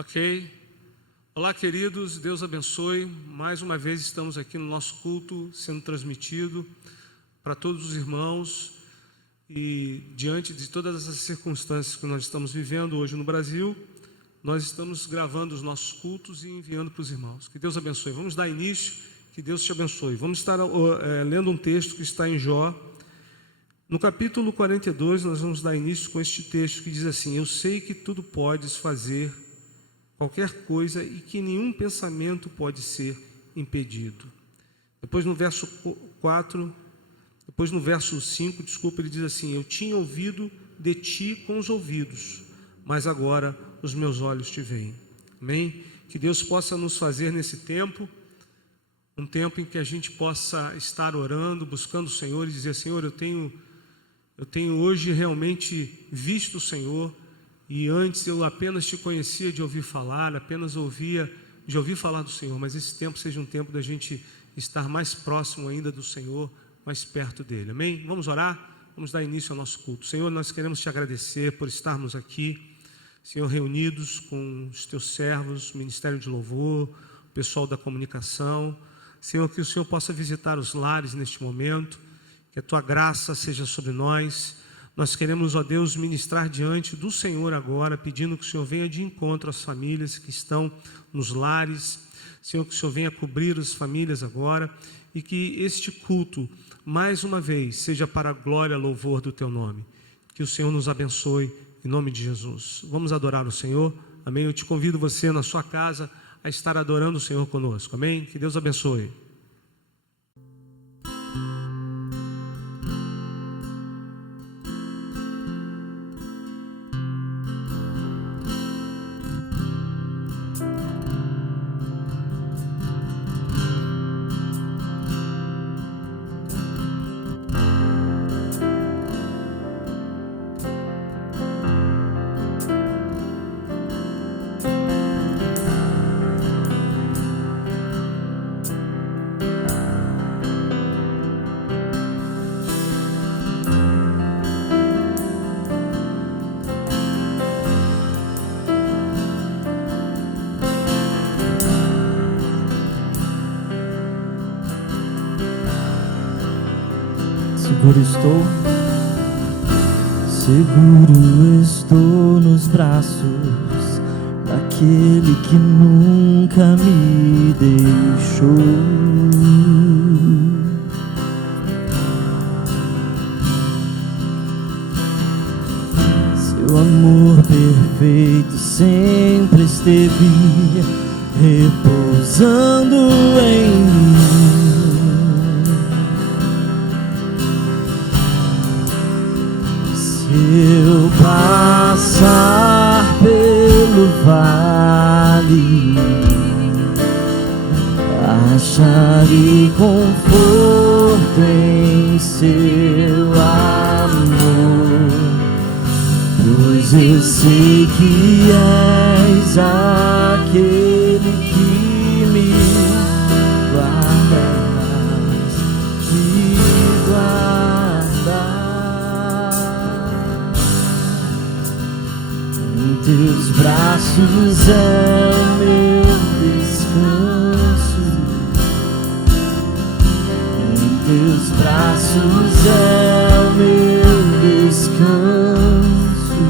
Ok. Olá, queridos, Deus abençoe. Mais uma vez estamos aqui no nosso culto, sendo transmitido para todos os irmãos. E diante de todas essas circunstâncias que nós estamos vivendo hoje no Brasil, nós estamos gravando os nossos cultos e enviando para os irmãos. Que Deus abençoe. Vamos dar início, que Deus te abençoe. Vamos estar lendo um texto que está em Jó. No capítulo 42, nós vamos dar início com este texto que diz assim: eu sei que tudo podes fazer, qualquer coisa, e que nenhum pensamento pode ser impedido. Depois no verso 5, ele diz assim: eu tinha ouvido de ti com os ouvidos, mas agora os meus olhos te veem. Amém? Que Deus possa nos fazer nesse tempo, um tempo em que a gente possa estar orando, buscando o Senhor e dizer: Senhor, eu tenho hoje realmente visto o Senhor. E antes eu apenas te conhecia de ouvir falar, apenas de ouvir falar do Senhor, mas esse tempo seja um tempo da gente estar mais próximo ainda do Senhor, mais perto dele. Amém? Vamos orar? Vamos dar início ao nosso culto. Senhor, nós queremos te agradecer por estarmos aqui, Senhor, reunidos com os teus servos, Ministério de Louvor, o pessoal da comunicação. Senhor, que o Senhor possa visitar os lares neste momento, que a tua graça seja sobre nós. Nós queremos, ó Deus, ministrar diante do Senhor agora, pedindo que o Senhor venha de encontro às famílias que estão nos lares. Senhor, que o Senhor venha cobrir as famílias agora e que este culto, mais uma vez, seja para a glória e louvor do teu nome. Que o Senhor nos abençoe, em nome de Jesus. Vamos adorar o Senhor, amém? Eu te convido você na sua casa a estar adorando o Senhor conosco, amém? Que Deus abençoe. Seguro estou nos braços daquele que nunca me deixou. Seu amor perfeito sempre esteve repousando em mim. Eu passar pelo vale, acharei conforto em seu amor, pois eu sei que és aquele que me guardarás, me guardarás. Teus braços é o meu descanso, em teus braços é o meu descanso,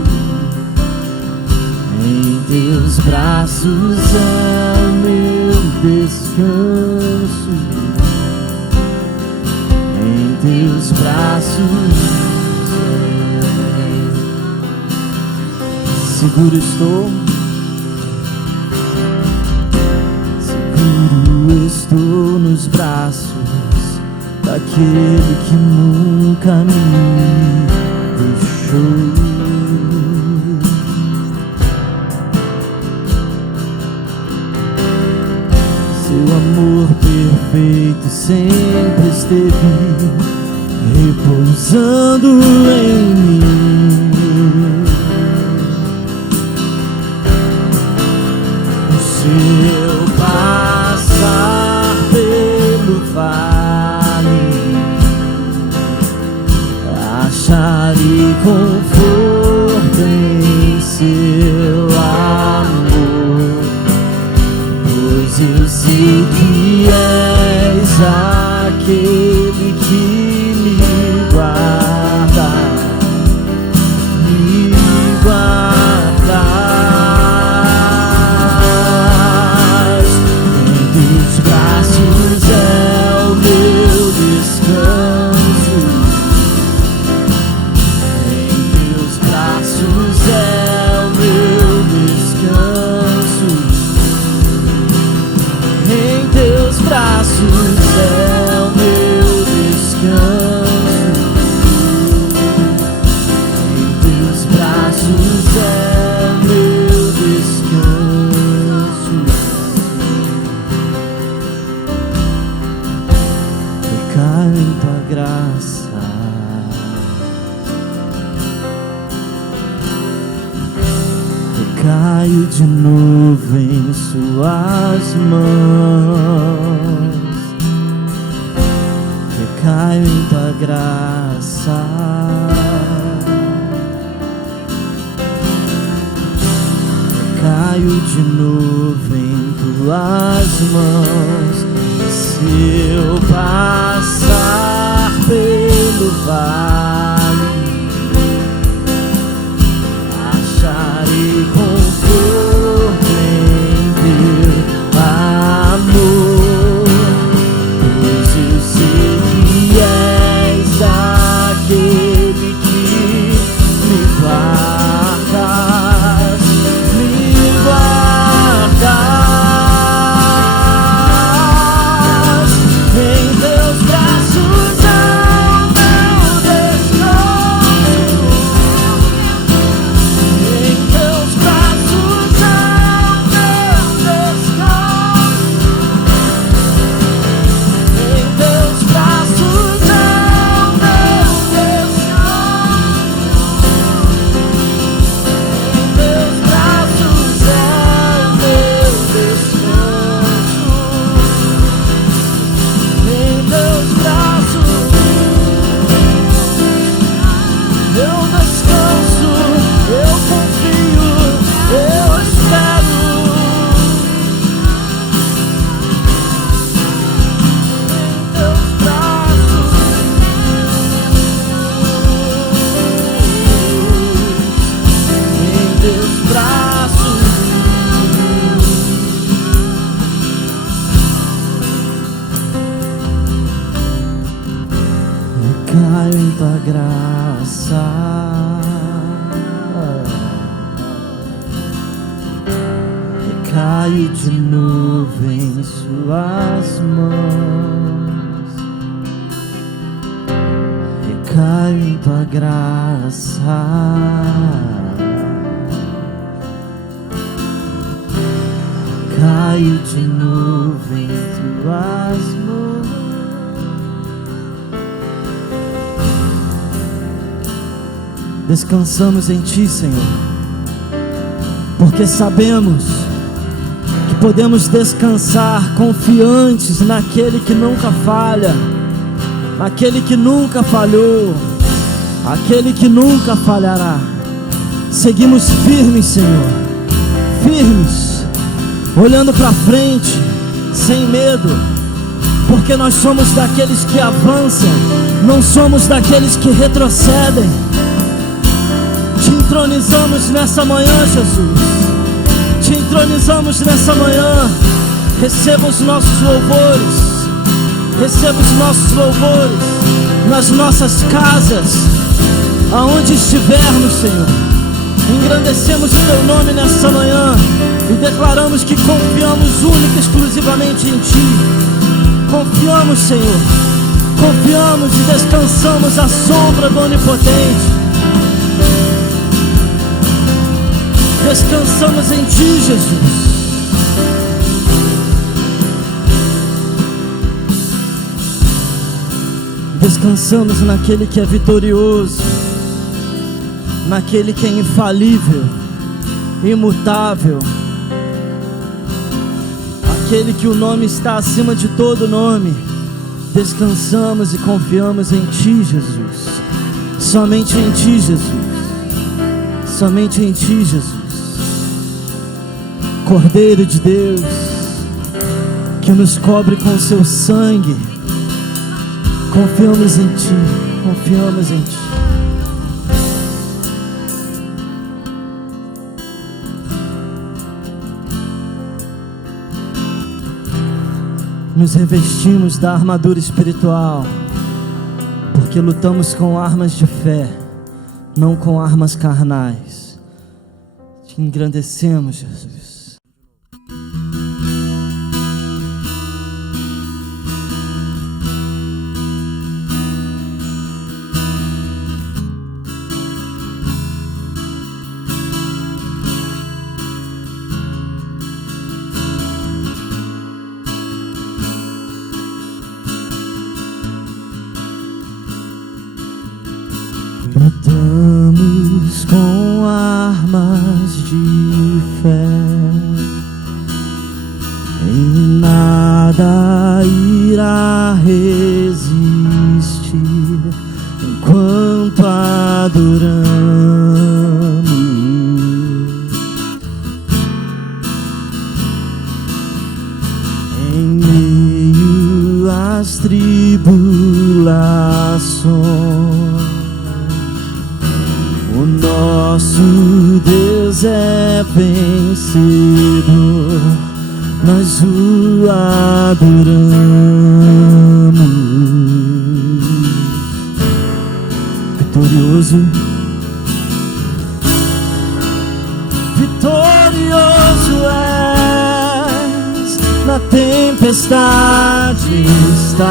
em teus braços é o meu descanso, em teus braços. Seguro estou nos braços daquele que nunca me deixou. Seu amor perfeito sempre esteve repousando em mim. Se eu passar pelo vale, acharei conforto em seu amor, sei que és aquele que me guarda, me guardas. Em teus braços é o meu descanso, em teus braços é o meu descanso, em teus braços é o meu descanso, em teus braços é o meu descanso. Eu caio em tua graça, eu caio de novo em suas mãos, eu caio em tua graça, eu caio de novo em tuas mãos. Se eu passar pelo vale, acharei conforto em teu amor, pois eu sei que és aquele que me guardas, me guardas. Em teus braços é o meu descanso, em teus braços é o meu descanso, em teus braços é o meu descanso, em teus braços é o meu descanso, em teus braços eu descanso, eu confio, eu espero. Em teus braços, em teus braços, eu caio em tua graça. Eu caio de novo em suas mãos, eu caio em tua graça, eu caio de novo em tuas mãos. Descansamos em ti, Senhor, porque sabemos que podemos descansar confiantes naquele que nunca falha, naquele que nunca falhou, aquele que nunca falhará. Seguimos firmes, Senhor, firmes, olhando para frente, sem medo, porque nós somos daqueles que avançam, não somos daqueles que retrocedem. Te entronizamos nessa manhã, Jesus, te entronizamos nessa manhã. Receba os nossos louvores, receba os nossos louvores nas nossas casas, aonde estivermos, Senhor. Engrandecemos o teu nome nessa manhã e declaramos que confiamos única e exclusivamente em ti. Confiamos, Senhor, confiamos e descansamos à sombra do Onipotente. Descansamos em ti, Jesus. Descansamos naquele que é vitorioso, naquele que é infalível, imutável, aquele que o nome está acima de todo nome. Descansamos e confiamos em ti, Jesus. Somente em ti, Jesus. Somente em ti, Jesus. Cordeiro de Deus, que nos cobre com seu sangue. Confiamos em Ti, confiamos em Ti. Nos revestimos da armadura espiritual, porque lutamos com armas de fé, não com armas carnais. Te engrandecemos, Jesus. Lutamos com armas de fé, em nada irá resistir enquanto adoramos. Em meio às tribulações, o nosso Deus é vencedor, nós o adoramos. Vitorioso, vitorioso és, na tempestade estás,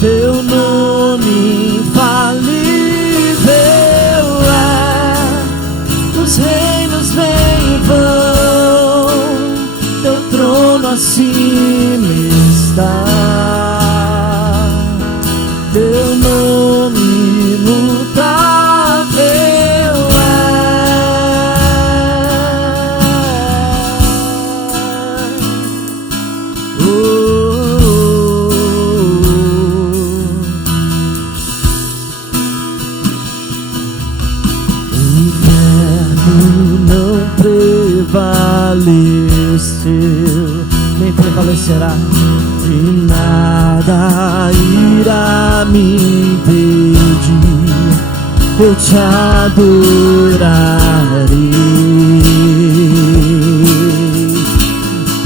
teu nome infalível é, os reinos vêm e vão, teu trono acima está, teu nome imutável é. Prevaleceu, nem prevalecerá, de nada irá me impedir, eu te adorarei.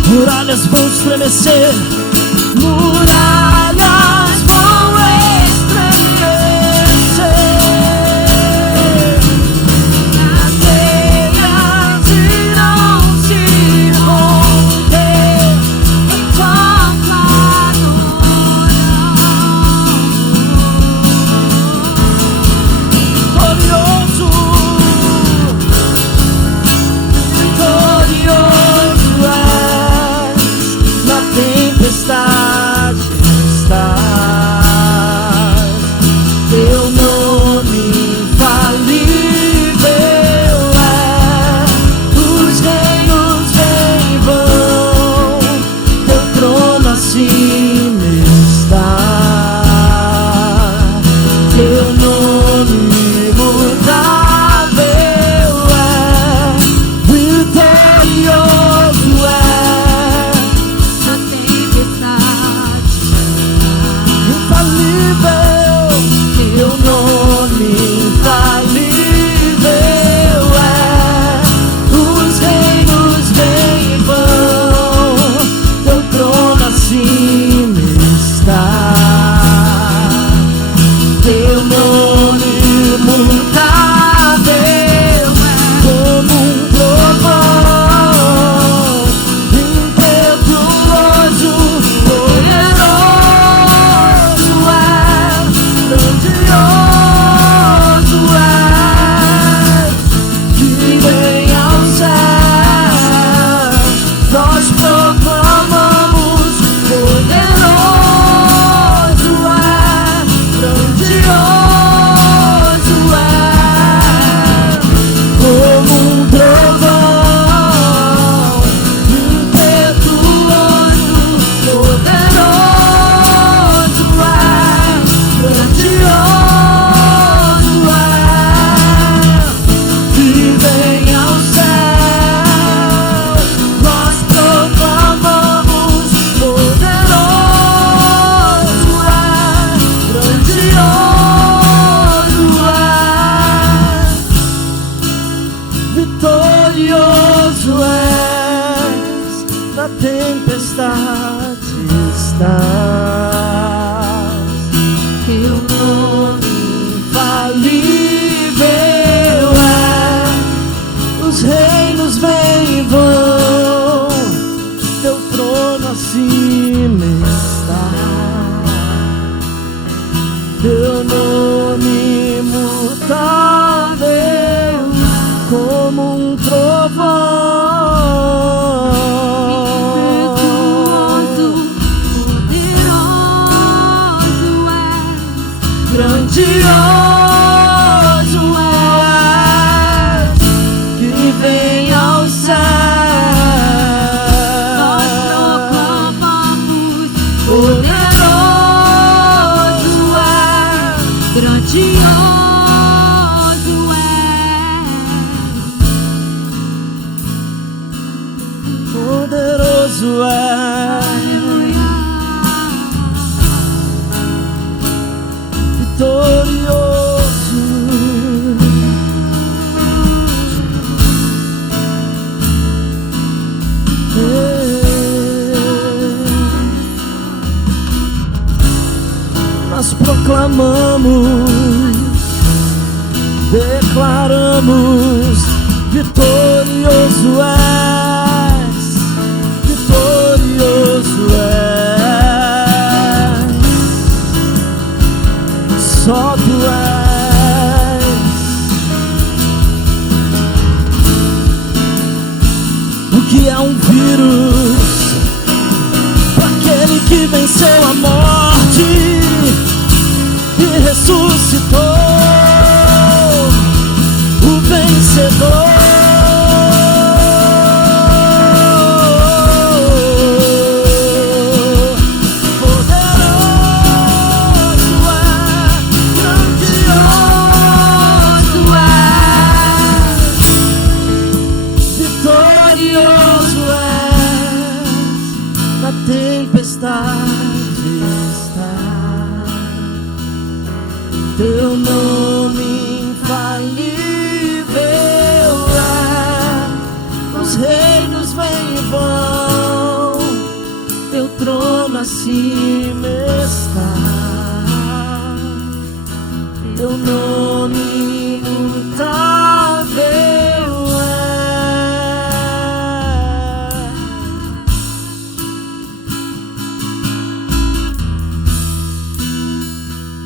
Muralhas vão estremecer, muralhas vão estremecer. Vitorioso és, na tempestade estás. Teu nome infalível é, os reinos vêm e vão, teu trono acima está. Teu nome imutável como um trovão. Poderoso é, Grandioso és, que vem aos nós céus. proclamamos. Poderoso és, Grandioso é, poderoso és. Vitorioso. Nós proclamamos, declaramos: vitorioso és, vitorioso és. Só tu és. O que é um vírus para aquele que venceu a morte e ressuscitou, o vencedor. Tempestade está, teu nome infalível é, os reinos vêm e vão, teu trono acima está, teu nome imutável é.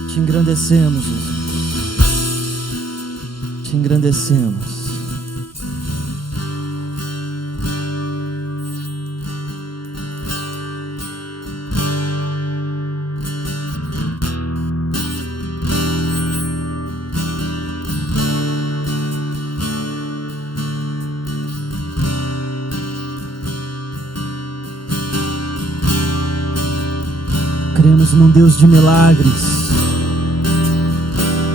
Te engrandecemos, Jesus. Te engrandecemos. Cremos num Deus de milagres.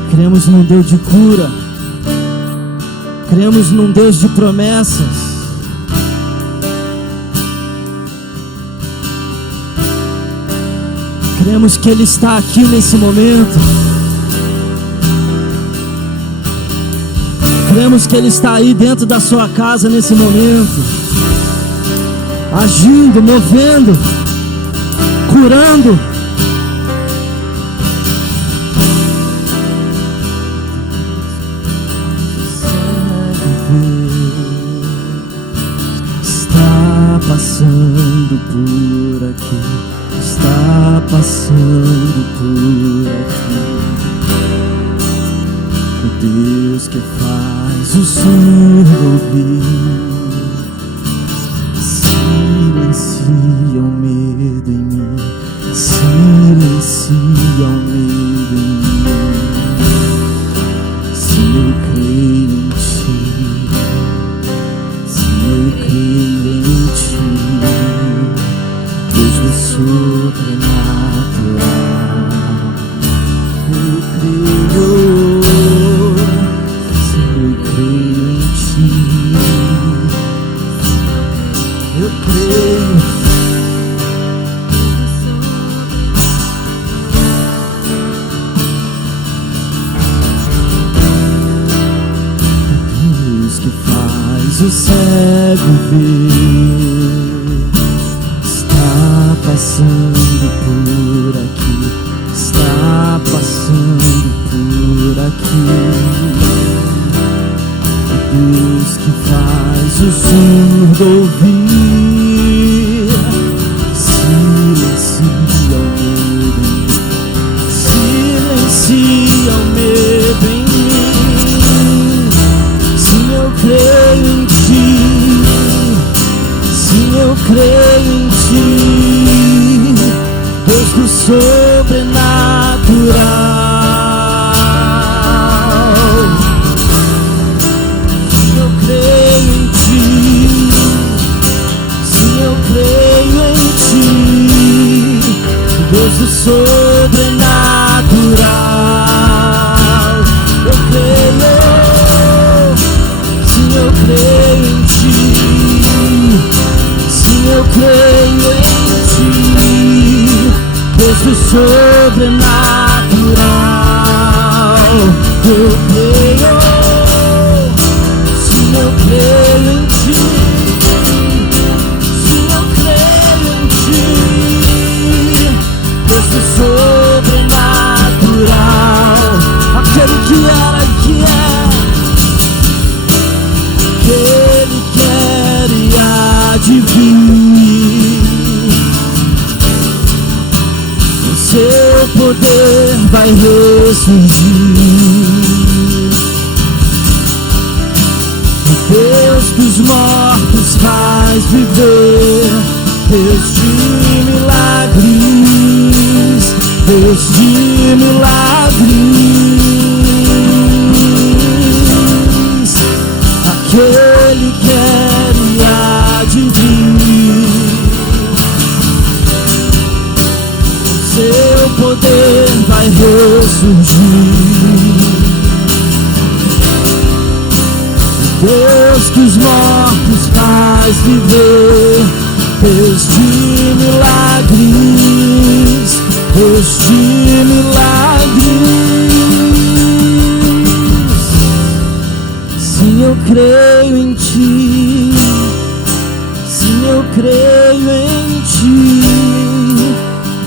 Cremos num Deus de cura. Cremos num Deus de promessas. Cremos que Ele está aqui nesse momento. Cremos que Ele está aí dentro da sua casa nesse momento, agindo, movendo, curando. Está passando por aqui, está passando por aqui. O Deus que faz o surdo ouvir, silencia o medo em mim, silencia o medo em mim. Se eu creio em Ti, se eu creio em Ti, Deus do sobrenatural, eu creio. Se eu creio em Ti, faz o cego ver, está passando por aqui, está passando por aqui. Deus que faz o surdo ouvir, silencia o medo, silencia o medo em mim. Sim, eu creio em ti, sim, eu creio em ti, Deus do sobrenatural. Deus do sobrenatural, eu creio, sim, eu creio em ti, sim, eu creio em ti, Deus do sobrenatural, eu creio, sim, eu creio em ti, sim, eu creio em ti, Deus do sobrenatural, aquele que era e que é, aquele que era e há de vir. O seu poder vai ressurgir. Deus que os mortos faz viver, Deus de milagres, Deus de milagres, aquele que quer e há de vir. Seu poder vai ressurgir. Deus que os mortos faz viver, Deus de milagres, Deus de milagres. Sim, eu creio em ti, sim, eu creio em ti,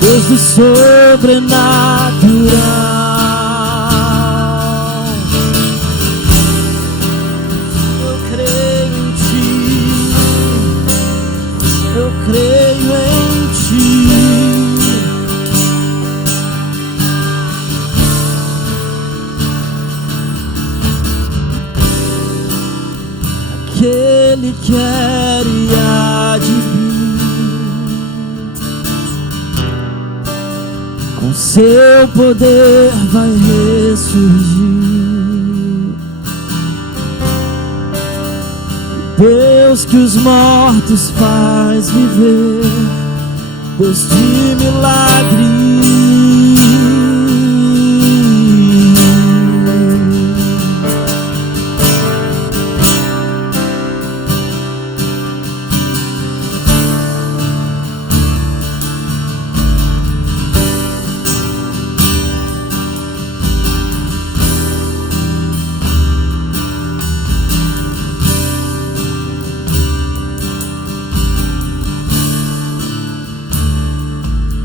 Deus do sobrenatural. Eu creio em ti, aquele que quer e há de vir, com seu poder vai ressurgir. Deus que os mortos faz viver, Deus de milagres.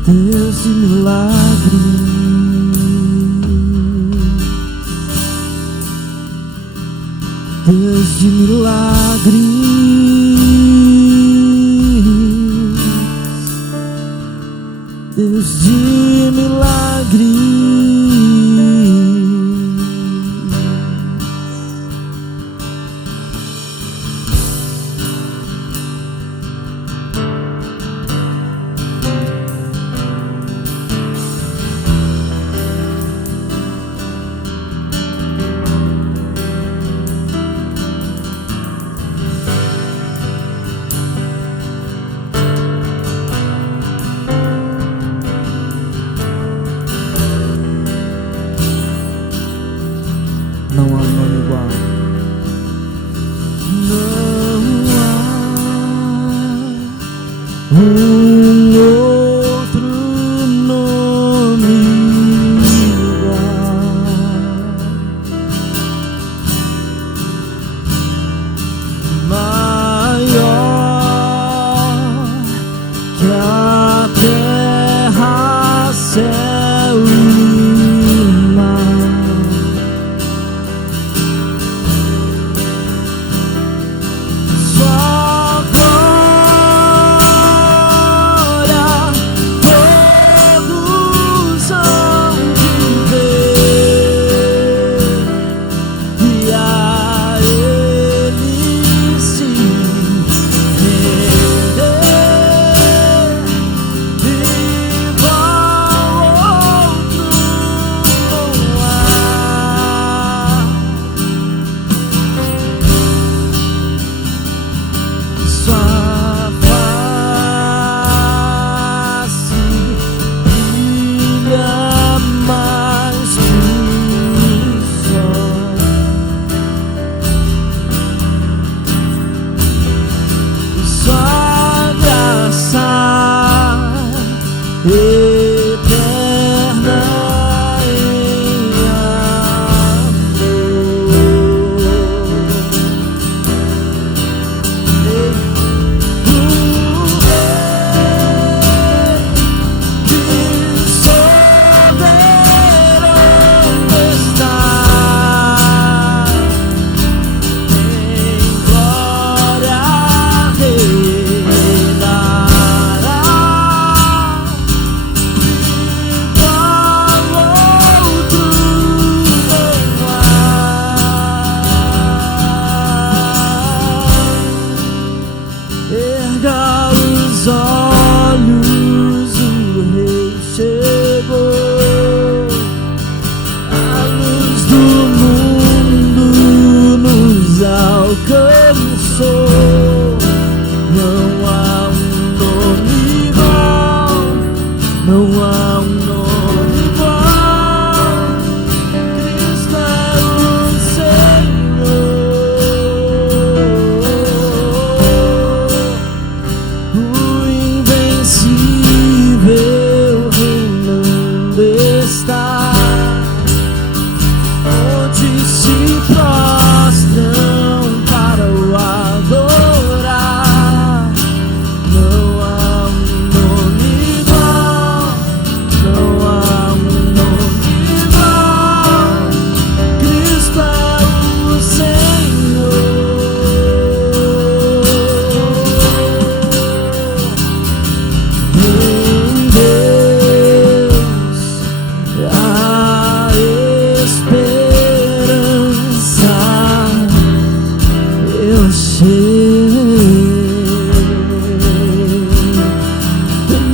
Deus de milagres, Deus de milagres, Deus de milagres. Não há nome igual. Não há outro nome igual.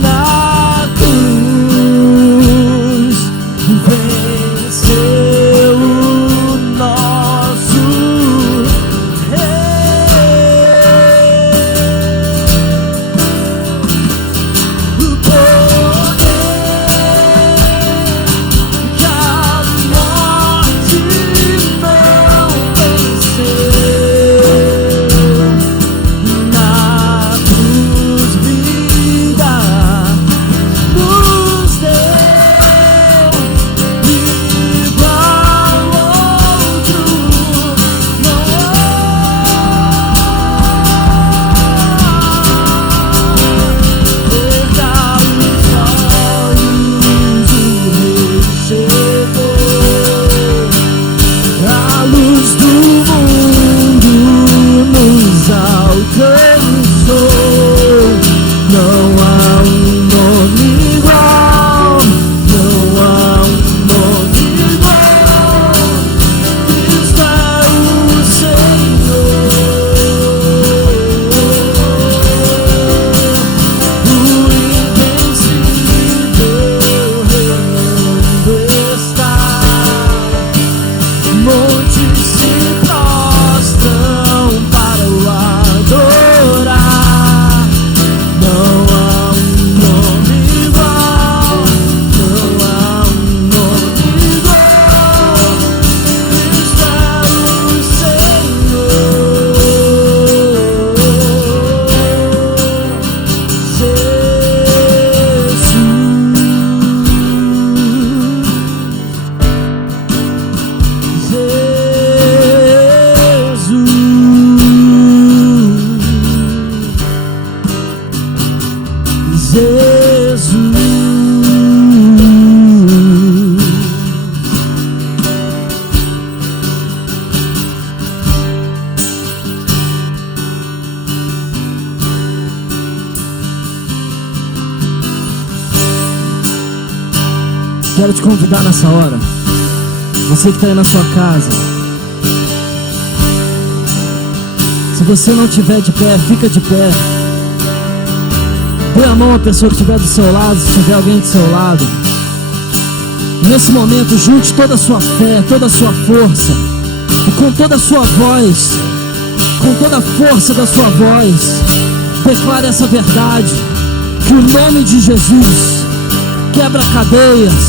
Na cruz venceu o nosso o poder que a morte não venceu. Na cruz vida nos deu, igual outro não há. Perda os olhos, o Rei chegou, a luz do mundo nos alcançou. Não há um nome igual, não há um nome igual. Cristo é o Senhor, o invencível reinando está. Montes se prostram para o adorar. Não há um nome igual, não há um nome igual. Cristo é o Quero te convidar nessa hora, você que está aí na sua casa, se você não estiver de pé, fica de pé. Dê a mão à pessoa que estiver do seu lado, se tiver alguém do seu lado. Nesse momento, junte toda a sua fé, toda a sua força, e com toda a sua voz, com toda a força da sua voz, declare essa verdade, que o nome de Jesus quebra cadeias.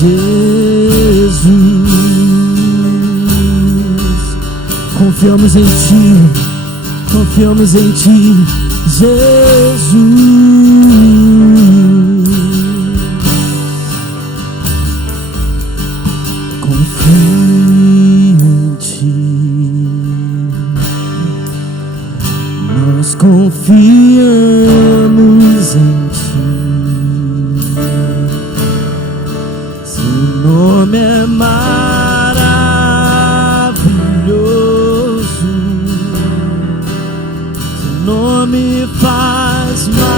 Jesus, confiamos em Ti, confiamos em Ti, Jesus. Confio em Ti, nós confiamos em Ti. Seu nome é maravilhoso, seu nome faz maravilha.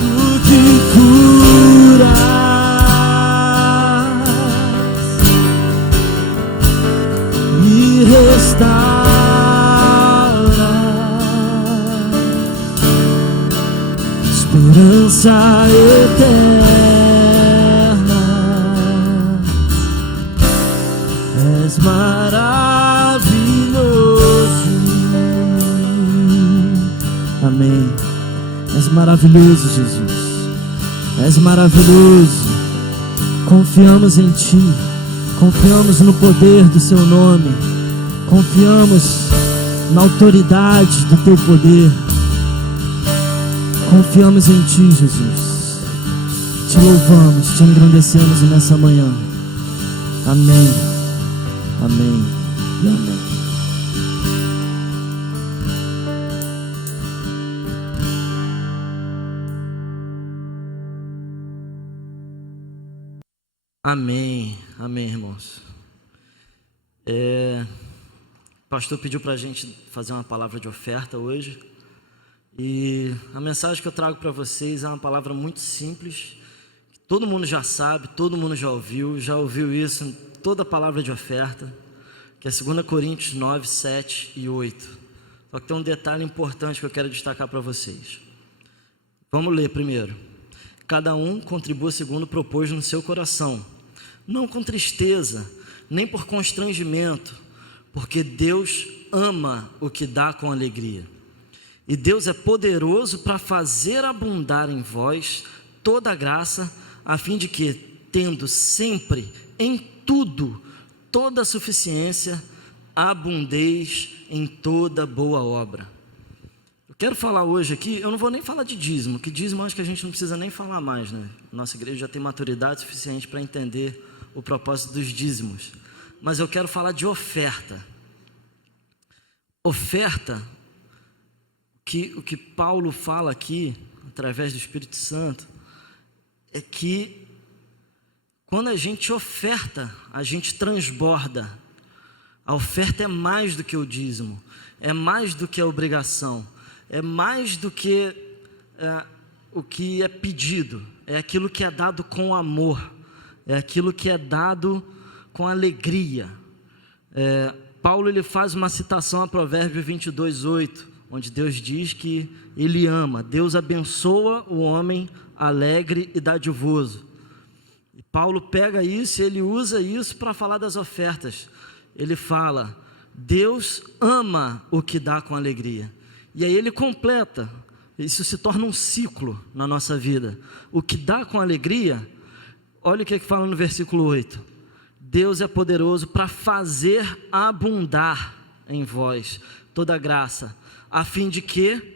Tu que curas e restauras, esperança eterna, és maravilhoso. Amém. És maravilhoso, Jesus. És maravilhoso. Confiamos em Ti, confiamos no poder do Seu nome, confiamos na autoridade do Teu poder. Confiamos em Ti, Jesus. Te louvamos, Te engrandecemos nessa manhã. Amém, amém e amém. Amém, amém, irmãos. O pastor pediu para a gente fazer uma palavra de oferta hoje. E a mensagem que eu trago para vocês é uma palavra muito simples, que todo mundo já sabe, todo mundo já ouviu isso em toda palavra de oferta, que é 2 Coríntios 9, 7 e 8. Só que tem um detalhe importante que eu quero destacar para vocês. Vamos ler primeiro. Cada um contribua segundo propôs no seu coração, não com tristeza, nem por constrangimento, porque Deus ama o que dá com alegria. E Deus é poderoso para fazer abundar em vós toda a graça, a fim de que, tendo sempre em tudo toda a suficiência, abundeis em toda boa obra. Eu quero falar hoje aqui, eu não vou nem falar de dízimo, que dízimo acho que a gente não precisa nem falar mais, né? Nossa igreja já tem maturidade suficiente para entender o propósito dos dízimos. Mas eu quero falar de oferta. Oferta, o que Paulo fala aqui, através do Espírito Santo, é que quando a gente oferta, a gente transborda. A oferta é mais do que o dízimo, é mais do que a obrigação, é mais do que o que é pedido, é aquilo que é dado com amor, é aquilo que é dado com alegria. Paulo ele faz uma citação a Provérbios 22, 8, onde Deus diz que Ele ama, Deus abençoa o homem alegre e dadivoso. E Paulo pega isso e ele usa isso para falar das ofertas. Ele fala, Deus ama o que dá com alegria. E aí ele completa, isso se torna um ciclo na nossa vida. O que dá com alegria, olha o que fala no versículo 8. Deus é poderoso para fazer abundar em vós toda a graça, a fim de que,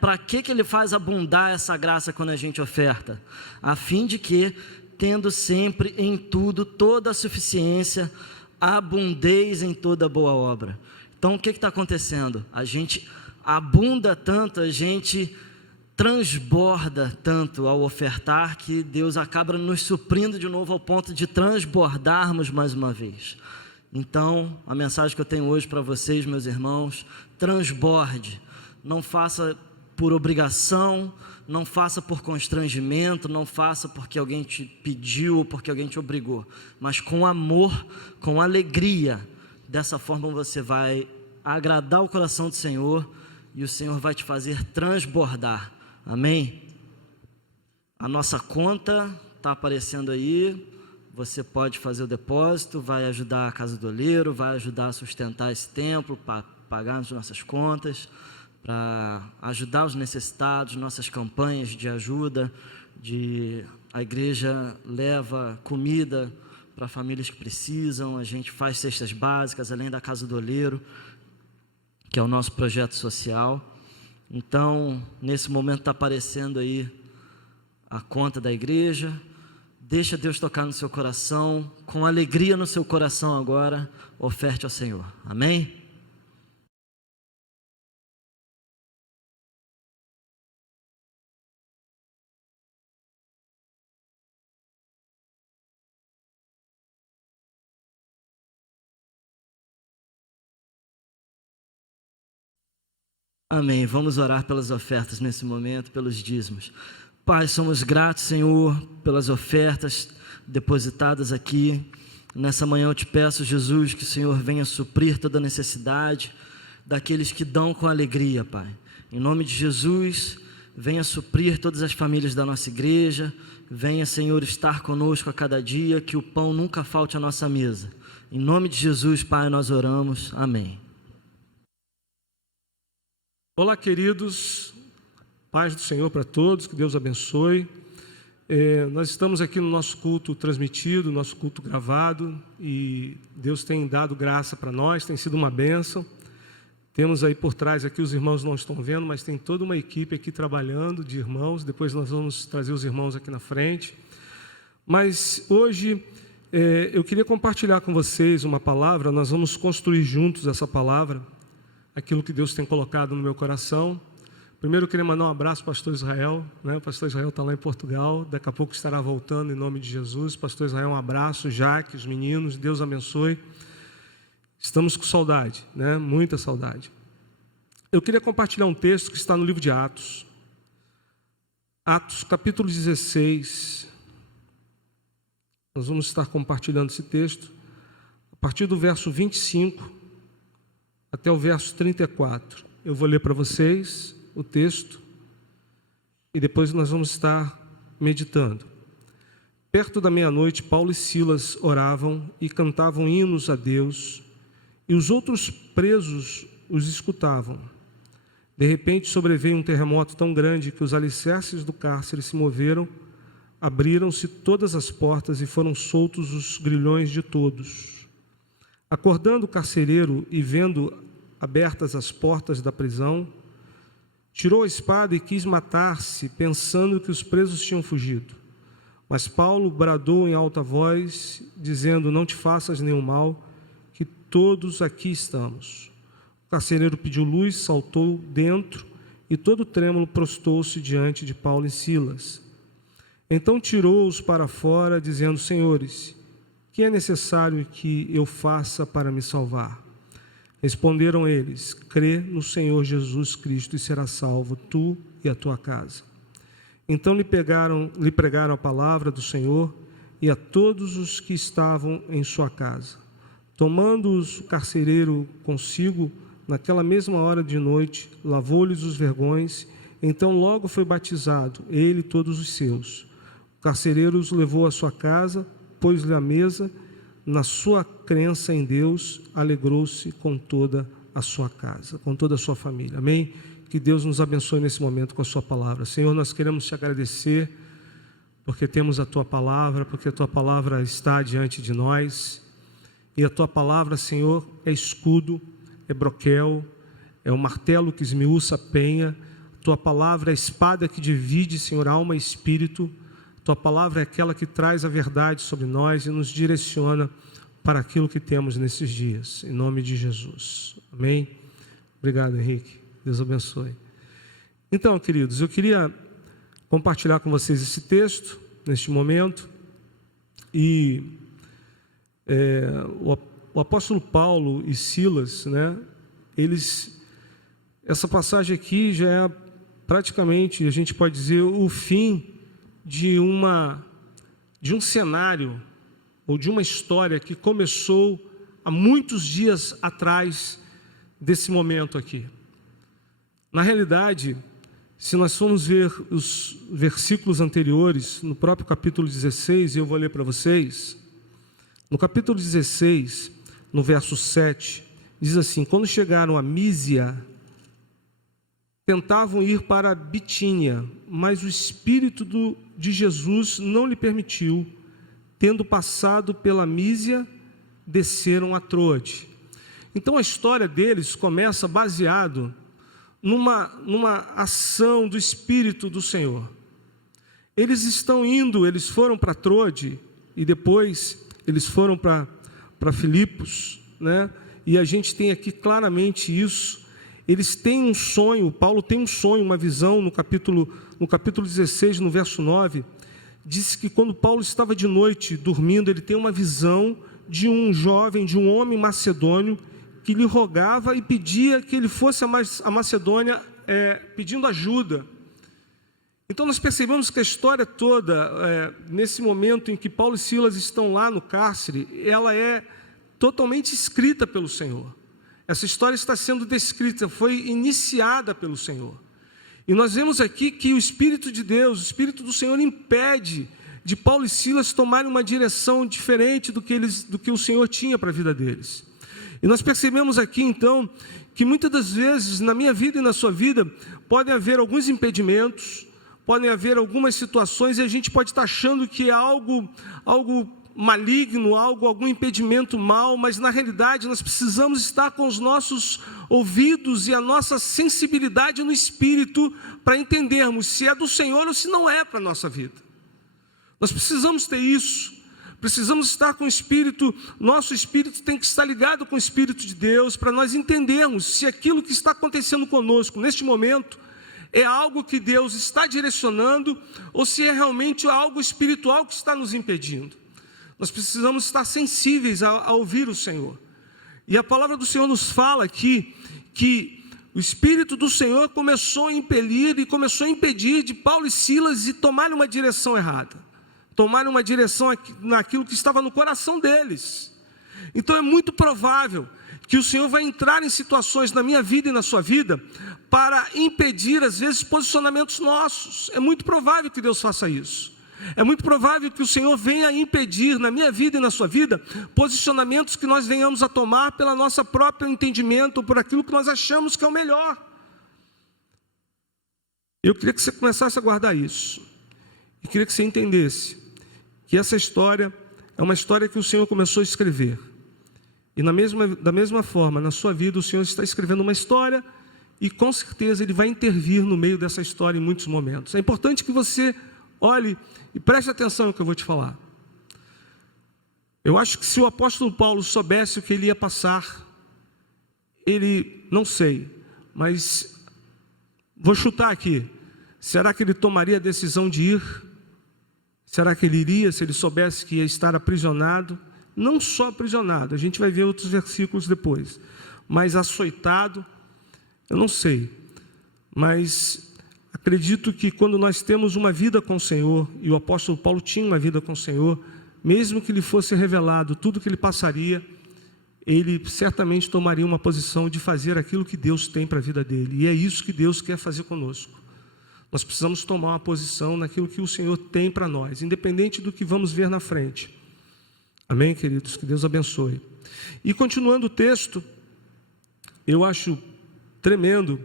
para que Ele faz abundar essa graça quando a gente oferta? A fim de que, tendo sempre em tudo toda a suficiência, abundeis em toda boa obra. Então o que está acontecendo? A gente abunda tanto, a gente transborda tanto ao ofertar, que Deus acaba nos suprindo de novo ao ponto de transbordarmos mais uma vez. Então, a mensagem que eu tenho hoje para vocês, meus irmãos, transborde. Não faça por obrigação, não faça por constrangimento, não faça porque alguém te pediu ou porque alguém te obrigou, mas com amor, com alegria. Dessa forma você vai agradar o coração do Senhor e o Senhor vai te fazer transbordar. Amém? A nossa conta está aparecendo aí. Você pode fazer o depósito, vai ajudar a Casa do Oleiro, vai ajudar a sustentar esse templo, para pagar as nossas contas. para ajudar os necessitados, nossas campanhas de ajuda, a igreja leva comida para famílias que precisam, a gente faz cestas básicas, além da Casa do Oleiro, que é o nosso projeto social. Então, nesse momento está aparecendo aí a conta da igreja. Deixa Deus tocar no seu coração, com alegria no seu coração agora, oferte ao Senhor. Amém? Amém. Vamos orar pelas ofertas nesse momento, pelos dízimos. Pai, somos gratos, Senhor, pelas ofertas depositadas aqui. Nessa manhã eu te peço, Jesus, que o Senhor venha suprir toda necessidade daqueles que dão com alegria, Pai. Em nome de Jesus, venha suprir todas as famílias da nossa igreja. Venha, Senhor, estar conosco a cada dia, que o pão nunca falte à nossa mesa. Em nome de Jesus, Pai, nós oramos. Amém. Olá, queridos, paz do Senhor para todos, que Deus abençoe. Nós estamos aqui no nosso culto transmitido, nosso culto gravado, e Deus tem dado graça para nós, tem sido uma bênção. Temos aí por trás, aqui os irmãos não estão vendo, mas tem toda uma equipe aqui trabalhando de irmãos. Depois nós vamos trazer os irmãos aqui na frente. Mas hoje eu queria compartilhar com vocês uma palavra. Nós vamos construir juntos essa palavra, aquilo que Deus tem colocado no meu coração. Primeiro eu queria mandar um abraço para o pastor Israel, né? O pastor Israel está lá em Portugal, daqui a pouco estará voltando em nome de Jesus. Pastor Israel, um abraço, Jaque, os meninos, Deus abençoe. Estamos com saudade, né? Muita saudade. Eu queria compartilhar um texto que está no livro de Atos. Atos, capítulo 16. Nós vamos estar compartilhando esse texto a partir do verso 25 até o verso 34. Eu vou ler para vocês o texto e depois nós vamos estar meditando. Perto da meia-noite, Paulo e Silas oravam e cantavam hinos a Deus, e os outros presos os escutavam. De repente sobreveio um terremoto tão grande que os alicerces do cárcere se moveram, abriram-se todas as portas e foram soltos os grilhões de todos. Acordando o carcereiro e vendo abertas as portas da prisão, tirou a espada e quis matar-se, pensando que os presos tinham fugido. Mas Paulo bradou em alta voz, dizendo: não te faças nenhum mal, que todos aqui estamos. O carcereiro pediu luz, saltou dentro e todo trêmulo prostou-se diante de Paulo e Silas. Então tirou-os para fora, dizendo: senhores, que é necessário que eu faça para me salvar? Responderam eles: crê no Senhor Jesus Cristo e serás salvo, tu e a tua casa. Então lhe pregaram a palavra do Senhor e a todos os que estavam em sua casa. Tomando-os o carcereiro consigo, naquela mesma hora de noite, lavou-lhes os vergões, então logo foi batizado, ele e todos os seus. O carcereiro os levou à sua casa, pôs-lhe a mesa, na sua crença em Deus, alegrou-se com toda a sua casa, com toda a sua família. Amém? Que Deus nos abençoe nesse momento com a sua palavra. Senhor, nós queremos te agradecer, porque temos a tua palavra, porque a tua palavra está diante de nós, e a tua palavra, Senhor, é escudo, é broquel, é o martelo que esmiuça a penha. A tua palavra é a espada que divide, Senhor, alma e espírito. Tua palavra é aquela que traz a verdade sobre nós e nos direciona para aquilo que temos nesses dias, em nome de Jesus. Amém? Obrigado, Henrique. Deus abençoe. Então, queridos, eu queria compartilhar com vocês esse texto, neste momento, e o apóstolo Paulo e Silas, né, essa passagem aqui já é praticamente, a gente pode dizer, o fim de um cenário ou de uma história que começou há muitos dias atrás desse momento aqui. Na realidade, se nós formos ver os versículos anteriores, no próprio capítulo 16, eu vou ler para vocês, no capítulo 16, no verso 7, diz assim: quando chegaram a Mísia, tentavam ir para Bitínia, mas o Espírito de Jesus não lhe permitiu. Tendo passado pela Mísia, desceram a Troade. Então a história deles começa baseado numa ação do Espírito do Senhor. Eles foram para Troade e depois eles foram para Filipos, né? E a gente tem aqui claramente isso. Eles têm um sonho, Paulo tem um sonho, uma visão no capítulo 16, no verso 9, diz que quando Paulo estava de noite dormindo, ele tem uma visão de um jovem, de um homem macedônio, que lhe rogava e pedia que ele fosse a Macedônia pedindo ajuda. Então nós percebemos que a história toda, nesse momento em que Paulo e Silas estão lá no cárcere, ela é totalmente escrita pelo Senhor. Essa história está sendo descrita, foi iniciada pelo Senhor. E nós vemos aqui que o Espírito de Deus, o Espírito do Senhor impede de Paulo e Silas tomarem uma direção diferente do que o Senhor tinha para a vida deles. E nós percebemos aqui então, que muitas das vezes na minha vida e na sua vida, podem haver alguns impedimentos, podem haver algumas situações e a gente pode estar achando que é algo maligno, algum impedimento mal, mas na realidade nós precisamos estar com os nossos ouvidos e a nossa sensibilidade no Espírito para entendermos se é do Senhor ou se não é para a nossa vida. Nós precisamos ter isso, precisamos estar com o Espírito, nosso Espírito tem que estar ligado com o Espírito de Deus para nós entendermos se aquilo que está acontecendo conosco neste momento é algo que Deus está direcionando ou se é realmente algo espiritual que está nos impedindo. Nós precisamos estar sensíveis a ouvir o Senhor. E a palavra do Senhor nos fala aqui que o Espírito do Senhor começou a impelir e começou a impedir de Paulo e Silas de tomarem uma direção errada, tomarem uma direção naquilo que estava no coração deles. Então é muito provável que o Senhor vai entrar em situações na minha vida e na sua vida para impedir, às vezes, posicionamentos nossos. É muito provável que Deus faça isso. É muito provável que o Senhor venha impedir na minha vida e na sua vida posicionamentos que nós venhamos a tomar pelo nosso próprio entendimento, ou por aquilo que nós achamos que é o melhor. Eu queria que você começasse a guardar isso. E queria que você entendesse que essa história é uma história que o Senhor começou a escrever. E da mesma forma, na sua vida, o Senhor está escrevendo uma história e com certeza Ele vai intervir no meio dessa história em muitos momentos. É importante que você olhe e preste atenção no que eu vou te falar. Eu acho que se o apóstolo Paulo soubesse o que ele ia passar, ele, não sei, mas vou chutar aqui, será que ele tomaria a decisão de ir? Será que ele iria se ele soubesse que ia estar aprisionado? Não só aprisionado, a gente vai ver outros versículos depois, mas açoitado, eu não sei, mas acredito que quando nós temos uma vida com o Senhor, e o apóstolo Paulo tinha uma vida com o Senhor, mesmo que lhe fosse revelado tudo que ele passaria, ele certamente tomaria uma posição de fazer aquilo que Deus tem para a vida dele, e é isso que Deus quer fazer conosco. Nós precisamos tomar uma posição naquilo que o Senhor tem para nós, independente do que vamos ver na frente. Amém, queridos? Que Deus abençoe. E continuando o texto, eu acho tremendo,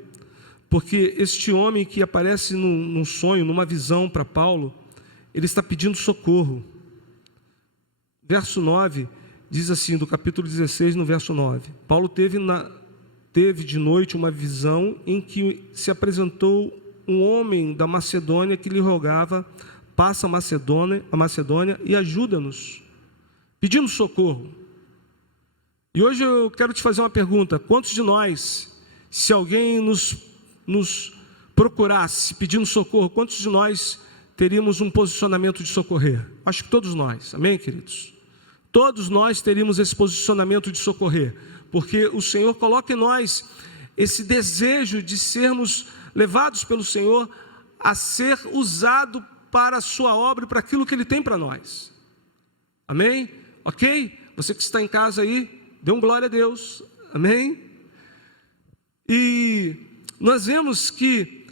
porque este homem que aparece num sonho, numa visão para Paulo, ele está pedindo socorro. Verso 9, diz assim, do capítulo 16, no verso 9. Paulo teve de noite uma visão em que se apresentou um homem da Macedônia que lhe rogava, passa a Macedônia e ajuda-nos, pedindo socorro. E hoje eu quero te fazer uma pergunta: quantos de nós, se alguém nos procurasse pedindo socorro, quantos de nós teríamos um posicionamento de socorrer? Acho que todos nós, amém, queridos? Todos nós teríamos esse posicionamento de socorrer, porque o Senhor coloca em nós esse desejo de sermos levados pelo Senhor a ser usado para a sua obra e para aquilo que Ele tem para nós. Amém? Ok? Você que está em casa aí, dê um glória a Deus. Amém? E nós vemos que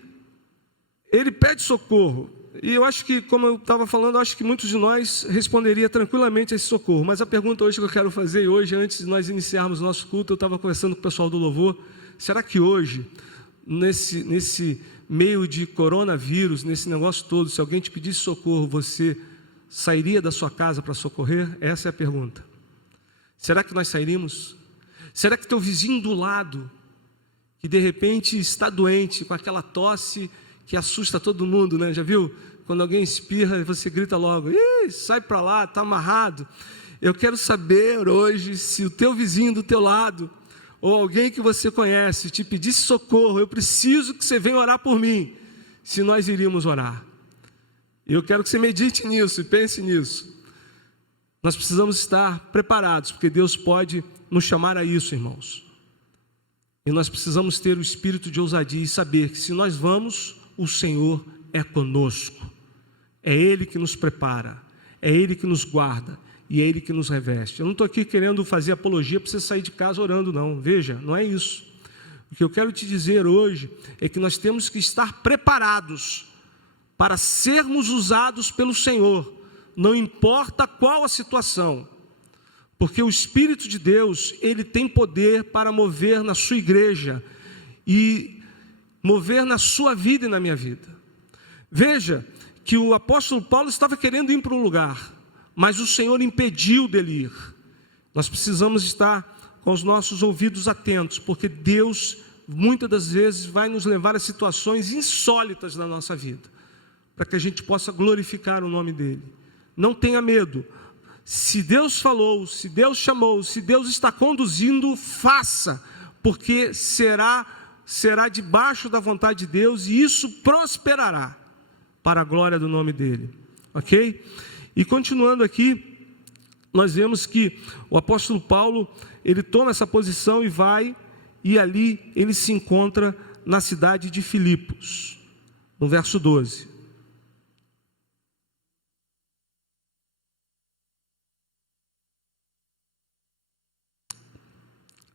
ele pede socorro. E eu acho que, como eu estava falando, eu acho que muitos de nós responderia tranquilamente a esse socorro. Mas a pergunta hoje que eu quero fazer, hoje, antes de nós iniciarmos o nosso culto, eu estava conversando com o pessoal do louvor, será que hoje nesse meio de coronavírus, nesse negócio todo, se alguém te pedisse socorro, você sairia da sua casa para socorrer? Essa é a pergunta. Será que nós sairíamos? Será que teu vizinho do lado, que de repente está doente, com aquela tosse que assusta todo mundo, né? Já viu? Quando alguém espirra, você grita logo, ih, sai para lá, está amarrado. Eu quero saber hoje se o teu vizinho do teu lado, ou alguém que você conhece, te pedisse socorro, eu preciso que você venha orar por mim, se nós iríamos orar. Eu quero que você medite nisso e pense nisso. Nós precisamos estar preparados, porque Deus pode nos chamar a isso, irmãos. E nós precisamos ter o espírito de ousadia e saber que se nós vamos, o Senhor é conosco. É Ele que nos prepara, é Ele que nos guarda e é Ele que nos reveste. Eu não estou aqui querendo fazer apologia para você sair de casa orando, não. Veja, não é isso. O que eu quero te dizer hoje é que nós temos que estar preparados para sermos usados pelo Senhor, não importa qual a situação, porque o Espírito de Deus, Ele tem poder para mover na sua igreja e mover na sua vida e na minha vida. Veja que o apóstolo Paulo estava querendo ir para um lugar, mas o Senhor impediu dele ir. Nós precisamos estar com os nossos ouvidos atentos, porque Deus muitas das vezes vai nos levar a situações insólitas na nossa vida, para que a gente possa glorificar o nome dEle. Não tenha medo. Se Deus falou, se Deus chamou, se Deus está conduzindo, faça, porque será debaixo da vontade de Deus e isso prosperará para a glória do nome dEle, ok? E continuando aqui, nós vemos que o apóstolo Paulo, ele toma essa posição e vai, e ali ele se encontra na cidade de Filipos, no verso 12.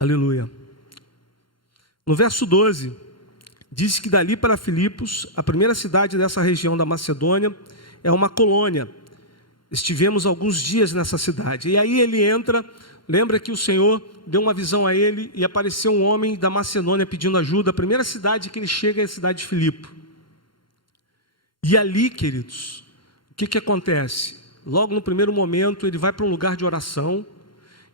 Aleluia. No verso 12, diz que dali para Filipos, a primeira cidade dessa região da Macedônia, é uma colônia. Estivemos alguns dias nessa cidade. E aí ele entra, lembra que o Senhor deu uma visão a ele e apareceu um homem da Macedônia pedindo ajuda. A primeira cidade que ele chega é a cidade de Filipe. E ali, queridos, o que acontece? Logo no primeiro momento, ele vai para um lugar de oração.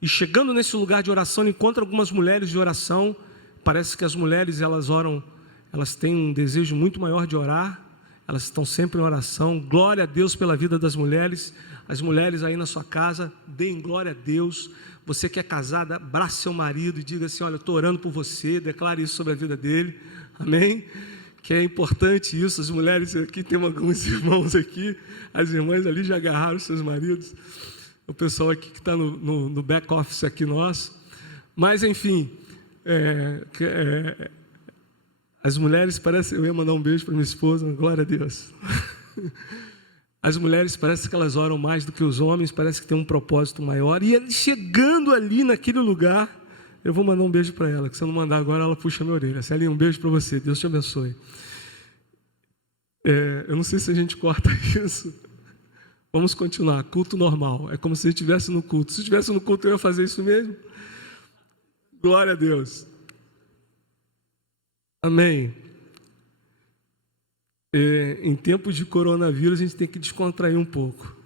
E chegando nesse lugar de oração, ele encontra algumas mulheres de oração. Parece que as mulheres, elas oram, elas têm um desejo muito maior de orar. Elas estão sempre em oração. Glória a Deus pela vida das mulheres. As mulheres aí na sua casa, deem glória a Deus. Você que é casada, abrace seu marido e diga assim, olha, eu estou orando por você. Declare isso sobre a vida dele. Amém? Que é importante isso. As mulheres aqui, tem alguns irmãos aqui. As irmãs ali já agarraram seus maridos. O pessoal aqui que está no back office aqui nosso. Mas enfim, as mulheres parecem, eu ia mandar um beijo para minha esposa, glória a Deus. As mulheres parece que elas oram mais do que os homens, parece que tem um propósito maior. E ele chegando ali naquele lugar, eu vou mandar um beijo para ela, que se eu não mandar agora, ela puxa minha orelha. Celinha, um beijo para você, Deus te abençoe. Eu não sei se a gente corta isso. Vamos continuar, culto normal. É como se estivesse no culto. Se estivesse no culto, eu ia fazer isso mesmo. Glória a Deus. Amém. Em tempos de coronavírus, a gente tem que descontrair um pouco.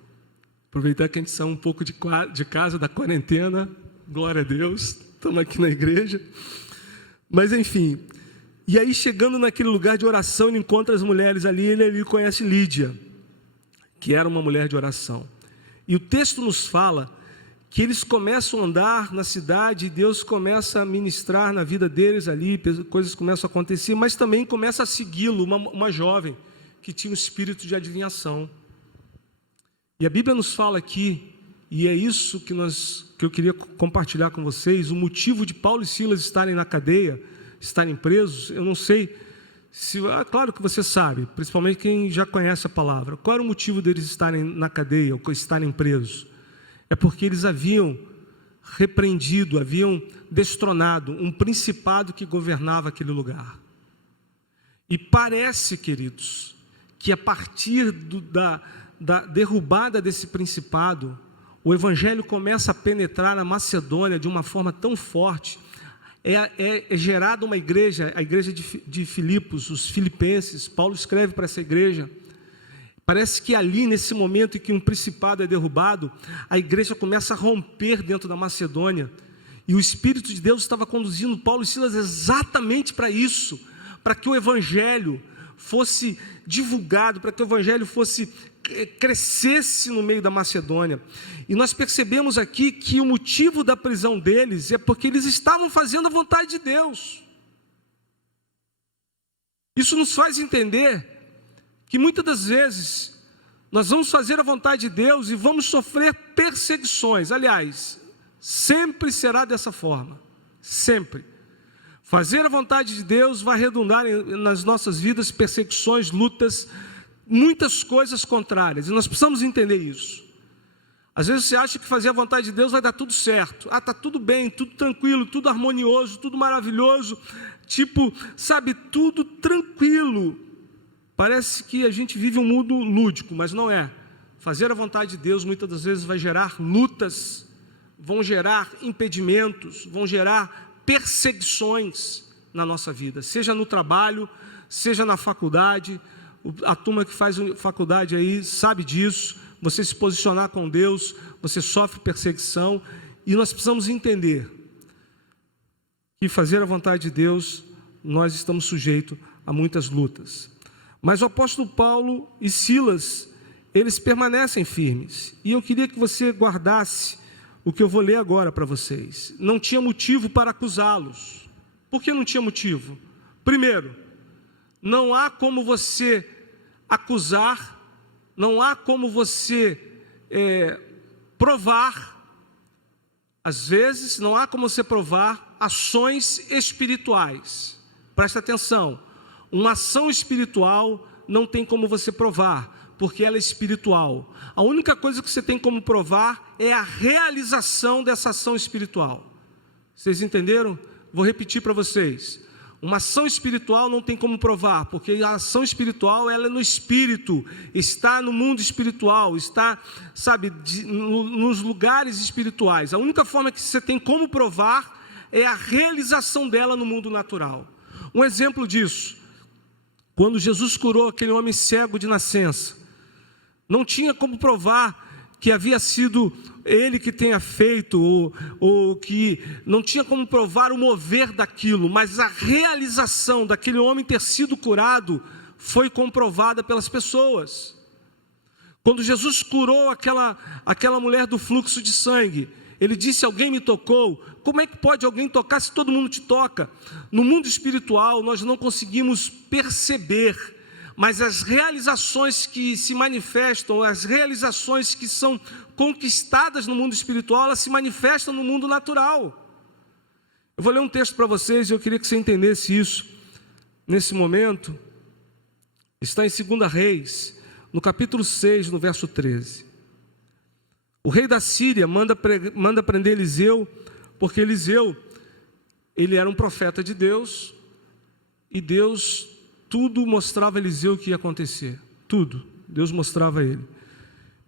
Aproveitar que a gente saiu um pouco de casa, da quarentena. Glória a Deus. Estamos aqui na igreja. Mas, enfim. E aí, chegando naquele lugar de oração, ele encontra as mulheres ali. Ele conhece Lídia, que era uma mulher de oração. E o texto nos fala que eles começam a andar na cidade, e Deus começa a ministrar na vida deles ali, coisas começam a acontecer, mas também começa a segui-lo, uma jovem que tinha um espírito de adivinhação. E a Bíblia nos fala aqui, e é isso que eu queria compartilhar com vocês, o motivo de Paulo e Silas estarem na cadeia, estarem presos, eu não sei, claro que você sabe, principalmente quem já conhece a palavra. Qual era o motivo deles estarem na cadeia ou estarem presos? É porque eles haviam repreendido, haviam destronado um principado que governava aquele lugar. E parece, queridos, que a partir da derrubada desse principado, o evangelho começa a penetrar na Macedônia de uma forma tão forte. é gerada uma igreja, a igreja de Filipos, os filipenses. Paulo escreve para essa igreja. Parece que ali, nesse momento em que um principado é derrubado, a igreja começa a romper dentro da Macedônia. E o Espírito de Deus estava conduzindo Paulo e Silas exatamente para isso, para que o Evangelho fosse divulgado, para que o Evangelho crescesse no meio da Macedônia. E nós percebemos aqui que o motivo da prisão deles é porque eles estavam fazendo a vontade de Deus. Isso nos faz entender que muitas das vezes nós vamos fazer a vontade de Deus e vamos sofrer perseguições. Aliás, sempre será dessa forma, sempre. Fazer a vontade de Deus vai redundar nas nossas vidas perseguições, lutas, muitas coisas contrárias, e nós precisamos entender isso. Às vezes você acha que fazer a vontade de Deus vai dar tudo certo. Está tudo bem, tudo tranquilo, tudo harmonioso, tudo maravilhoso, tudo tranquilo. Parece que a gente vive um mundo lúdico, mas não é. Fazer a vontade de Deus muitas das vezes vai gerar lutas, vão gerar impedimentos, vão gerar perseguições na nossa vida, seja no trabalho, seja na faculdade. A turma que faz faculdade aí sabe disso. Você se posicionar com Deus, você sofre perseguição, e nós precisamos entender que fazer a vontade de Deus, nós estamos sujeitos a muitas lutas. Mas o apóstolo Paulo e Silas, eles permanecem firmes, e eu queria que você guardasse o que eu vou ler agora para vocês. Não tinha motivo para acusá-los. Por que não tinha motivo? Primeiro, não há como você acusar, não há como você provar, às vezes não há como você provar ações espirituais. Presta atenção, uma ação espiritual não tem como você provar, porque ela é espiritual. A única coisa que você tem como provar é a realização dessa ação espiritual. Vocês entenderam? Vou repetir para vocês. Uma ação espiritual não tem como provar, porque a ação espiritual, ela é no espírito, está no mundo espiritual, está, nos lugares espirituais. A única forma que você tem como provar é a realização dela no mundo natural. Um exemplo disso, quando Jesus curou aquele homem cego de nascença, não tinha como provar que havia sido ele que tenha feito, ou que não tinha como provar o mover daquilo, mas a realização daquele homem ter sido curado foi comprovada pelas pessoas. Quando Jesus curou aquela mulher do fluxo de sangue, ele disse: alguém me tocou. Como é que pode alguém tocar se todo mundo te toca? No mundo espiritual nós não conseguimos perceber, mas as realizações que se manifestam, as realizações que são conquistadas no mundo espiritual, elas se manifestam no mundo natural. Eu vou ler um texto para vocês e eu queria que você entendesse isso nesse momento. Está em 2 Reis, no capítulo 6, no verso 13. O rei da Síria manda prender Eliseu, porque Eliseu, ele era um profeta de Deus, e Deus, tudo mostrava a Eliseu o que ia acontecer, tudo, Deus mostrava a ele.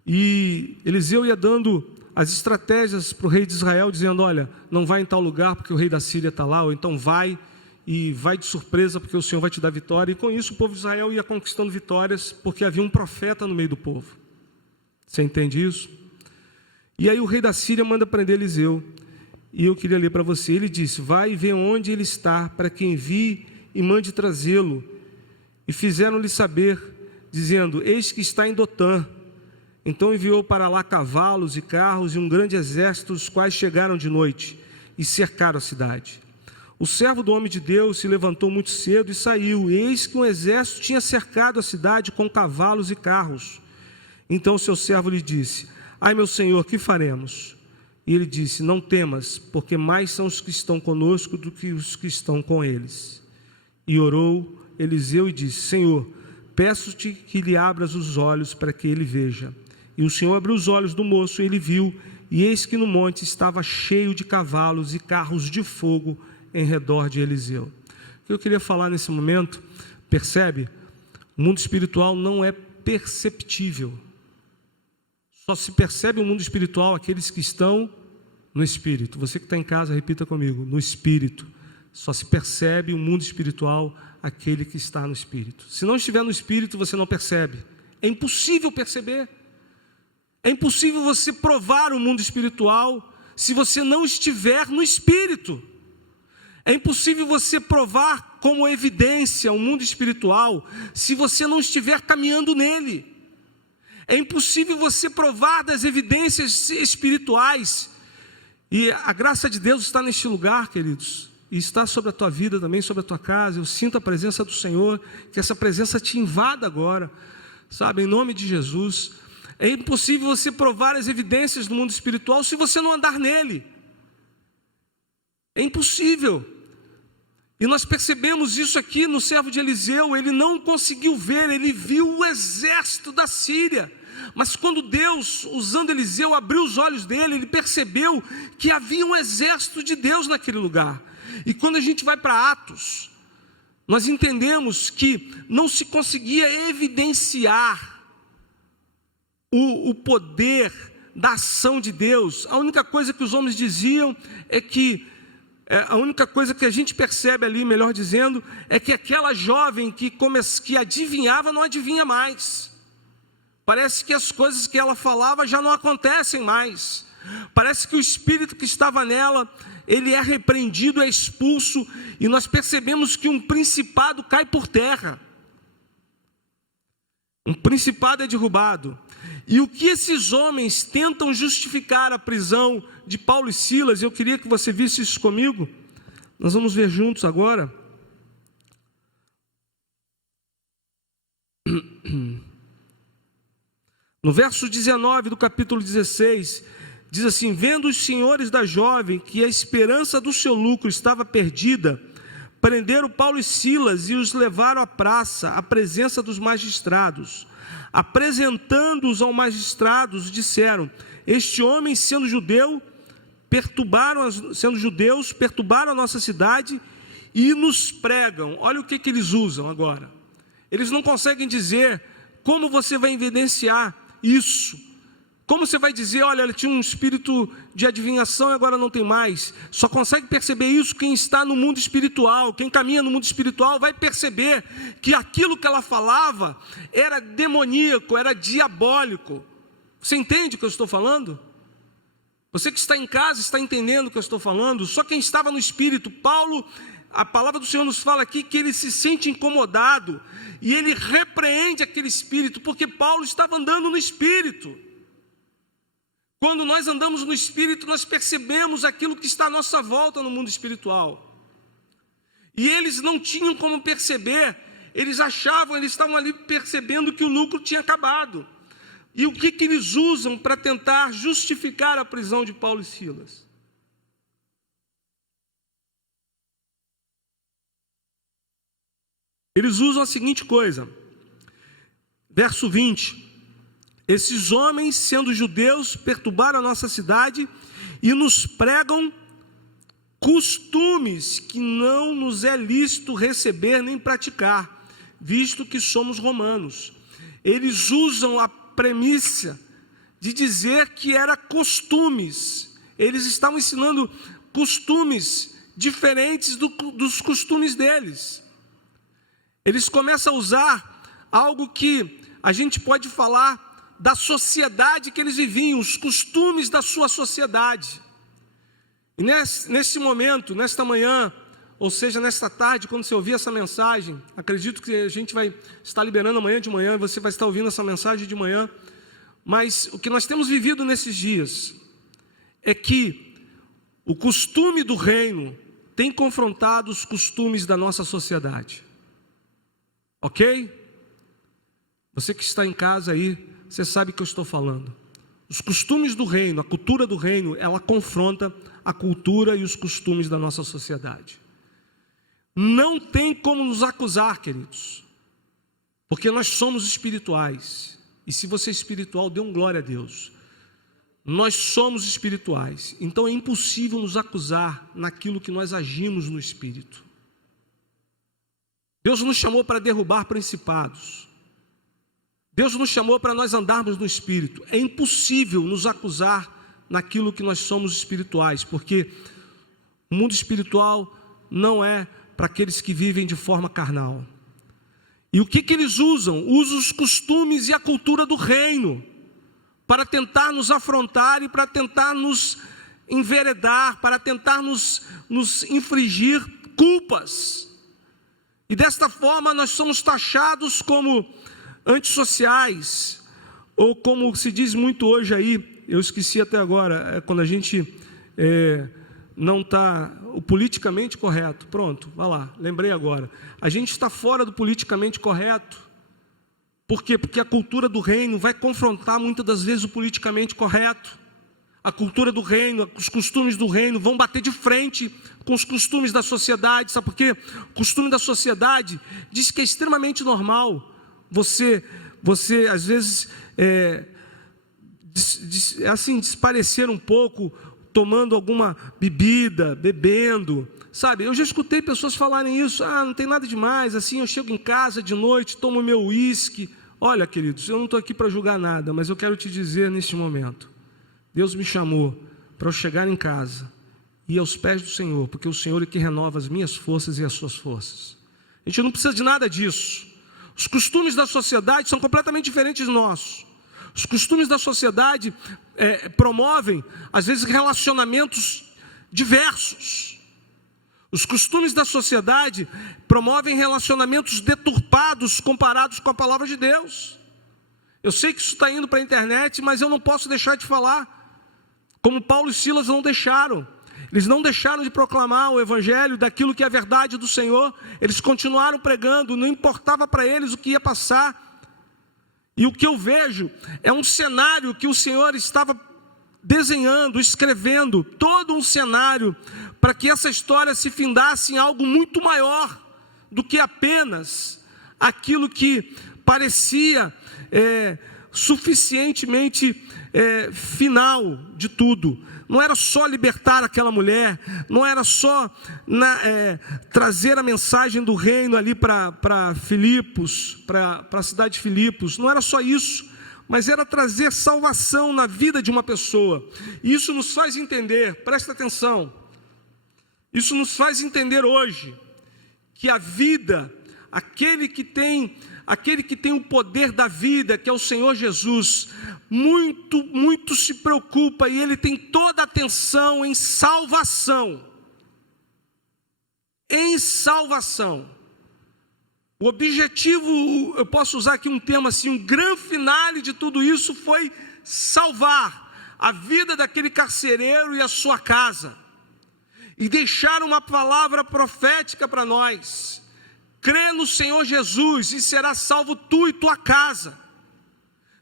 E Eliseu ia dando as estratégias para o rei de Israel, dizendo: olha, não vai em tal lugar porque o rei da Síria está lá, ou então vai, e vai de surpresa porque o Senhor vai te dar vitória. E com isso o povo de Israel ia conquistando vitórias, porque havia um profeta no meio do povo. Você entende isso? E aí o rei da Síria manda prender Eliseu, e eu queria ler para você. Ele disse: vai e vê onde ele está, para que envie e mande trazê-lo. E fizeram-lhe saber, dizendo: eis que está em Dotã. Então enviou para lá cavalos e carros e um grande exército, os quais chegaram de noite e cercaram a cidade. O servo do homem de Deus se levantou muito cedo e saiu, e eis que um exército tinha cercado a cidade com cavalos e carros. Então seu servo lhe disse: ai, meu senhor, que faremos? E ele disse: não temas, porque mais são os que estão conosco do que os que estão com eles. E orou Eliseu e disse: Senhor, peço-te que lhe abras os olhos para que ele veja. E o Senhor abriu os olhos do moço, e ele viu, e eis que no monte estava cheio de cavalos e carros de fogo em redor de Eliseu. O que eu queria falar nesse momento, percebe? O mundo espiritual não é perceptível. Só se percebe o mundo espiritual aqueles que estão no Espírito. Você que está em casa, repita comigo: no Espírito. Só se percebe o mundo espiritual aquele que está no Espírito. Se não estiver no Espírito, você não percebe. É impossível perceber. É impossível você provar o mundo espiritual se você não estiver no Espírito. É impossível você provar como evidência o mundo espiritual se você não estiver caminhando nele. É impossível você provar das evidências espirituais. E a graça de Deus está neste lugar, queridos. E está sobre a tua vida também, sobre a tua casa. Eu sinto a presença do Senhor, que essa presença te invada agora, sabe, em nome de Jesus. É impossível você provar as evidências do mundo espiritual se você não andar nele. É impossível. E nós percebemos isso aqui no servo de Eliseu. Ele não conseguiu ver, ele viu o exército da Síria. Mas quando Deus, usando Eliseu, abriu os olhos dele, ele percebeu que havia um exército de Deus naquele lugar. E quando a gente vai para Atos, nós entendemos que não se conseguia evidenciar o poder da ação de Deus. A única coisa que os homens diziam é que, a única coisa que a gente percebe ali, melhor dizendo, é que aquela jovem que adivinhava, não adivinha mais. Parece que as coisas que ela falava já não acontecem mais. Parece que o espírito que estava nela, ele é repreendido, é expulso, e nós percebemos que um principado cai por terra. Um principado é derrubado. E o que esses homens tentam justificar a prisão de Paulo e Silas, eu queria que você visse isso comigo. Nós vamos ver juntos agora. No verso 19 do capítulo 16, diz assim: vendo os senhores da jovem que a esperança do seu lucro estava perdida, prenderam Paulo e Silas e os levaram à praça, à presença dos magistrados. Apresentando-os aos magistrados, disseram: este homem, sendo judeus, perturbaram a nossa cidade e nos pregam. Olha o que eles usam agora. Eles não conseguem dizer como você vai evidenciar isso. Como você vai dizer, olha, ele tinha um espírito de adivinhação e agora não tem mais. Só consegue perceber isso quem está no mundo espiritual. Quem caminha no mundo espiritual vai perceber que aquilo que ela falava era demoníaco, era diabólico. Você entende o que eu estou falando? Você que está em casa está entendendo o que eu estou falando? Só quem estava no espírito. Paulo, a palavra do Senhor nos fala aqui que ele se sente incomodado e ele repreende aquele espírito, porque Paulo estava andando no espírito. Quando nós andamos no Espírito, nós percebemos aquilo que está à nossa volta no mundo espiritual. E eles não tinham como perceber, eles estavam ali percebendo que o lucro tinha acabado. E o que eles usam para tentar justificar a prisão de Paulo e Silas? Eles usam a seguinte coisa, verso 20: esses homens, sendo judeus, perturbaram a nossa cidade e nos pregam costumes que não nos é lícito receber nem praticar, visto que somos romanos. Eles usam a premissa de dizer que era costumes. Eles estavam ensinando costumes diferentes dos costumes deles. Eles começam a usar algo que a gente pode falar da sociedade que eles viviam, os costumes da sua sociedade. E nesse momento, nesta manhã, ou seja, nesta tarde, quando você ouvir essa mensagem, acredito que a gente vai estar liberando amanhã de manhã, e você vai estar ouvindo essa mensagem de manhã, mas o que nós temos vivido nesses dias é que o costume do reino tem confrontado os costumes da nossa sociedade. Ok? Você que está em casa aí, você sabe o que eu estou falando. Os costumes do reino, a cultura do reino, ela confronta a cultura e os costumes da nossa sociedade. Não tem como nos acusar, queridos, porque nós somos espirituais. E se você é espiritual, dê um glória a Deus. Nós somos espirituais, então é impossível nos acusar naquilo que nós agimos no espírito. Deus nos chamou para derrubar principados. Deus nos chamou para nós andarmos no Espírito. É impossível nos acusar naquilo que nós somos espirituais, porque o mundo espiritual não é para aqueles que vivem de forma carnal. E o que eles usam? Usam os costumes e a cultura do reino para tentar nos afrontar e para tentar nos enveredar, para tentar nos infligir culpas. E desta forma nós somos taxados como antissociais, ou como se diz muito hoje aí, eu esqueci até agora, quando a gente não está o politicamente correto. Pronto, vai lá, lembrei agora. A gente está fora do politicamente correto. Por quê? Porque a cultura do reino vai confrontar muitas das vezes o politicamente correto. A cultura do reino, os costumes do reino vão bater de frente com os costumes da sociedade. Sabe por quê? O costume da sociedade diz que é extremamente normal você às vezes desparecer um pouco, tomando alguma bebida, bebendo, sabe? Eu já escutei pessoas falarem isso. Não tem nada demais, assim, eu chego em casa de noite, tomo meu uísque. Olha, queridos, eu não estou aqui para julgar nada, mas eu quero te dizer neste momento, Deus me chamou para eu chegar em casa e ir aos pés do Senhor, porque o Senhor é que renova as minhas forças e as suas forças. A gente não precisa de nada disso. Os costumes da sociedade são completamente diferentes dos nossos. Os costumes da sociedade promovem, às vezes, relacionamentos diversos. Os costumes da sociedade promovem relacionamentos deturpados comparados com a palavra de Deus. Eu sei que isso está indo para a internet, mas eu não posso deixar de falar. Como Paulo e Silas não deixaram. Eles não deixaram de proclamar o evangelho daquilo que é a verdade do Senhor. Eles continuaram pregando, não importava para eles o que ia passar. E o que eu vejo é um cenário que o Senhor estava desenhando, escrevendo, todo um cenário para que essa história se findasse em algo muito maior do que apenas aquilo que parecia suficientemente final de tudo. Não era só libertar aquela mulher, não era só trazer a mensagem do reino ali para Filipos, para a cidade de Filipos, não era só isso, mas era trazer salvação na vida de uma pessoa. E isso nos faz entender, presta atenção, isso nos faz entender hoje, que a vida, aquele que tem o poder da vida, que é o Senhor Jesus, muito se preocupa, e Ele tem toda a atenção em salvação. Em salvação. O objetivo, eu posso usar aqui um termo assim, um grande finale de tudo isso foi salvar a vida daquele carcereiro e a sua casa. E deixar uma palavra profética para nós. Crê no Senhor Jesus e será salvo tu e tua casa.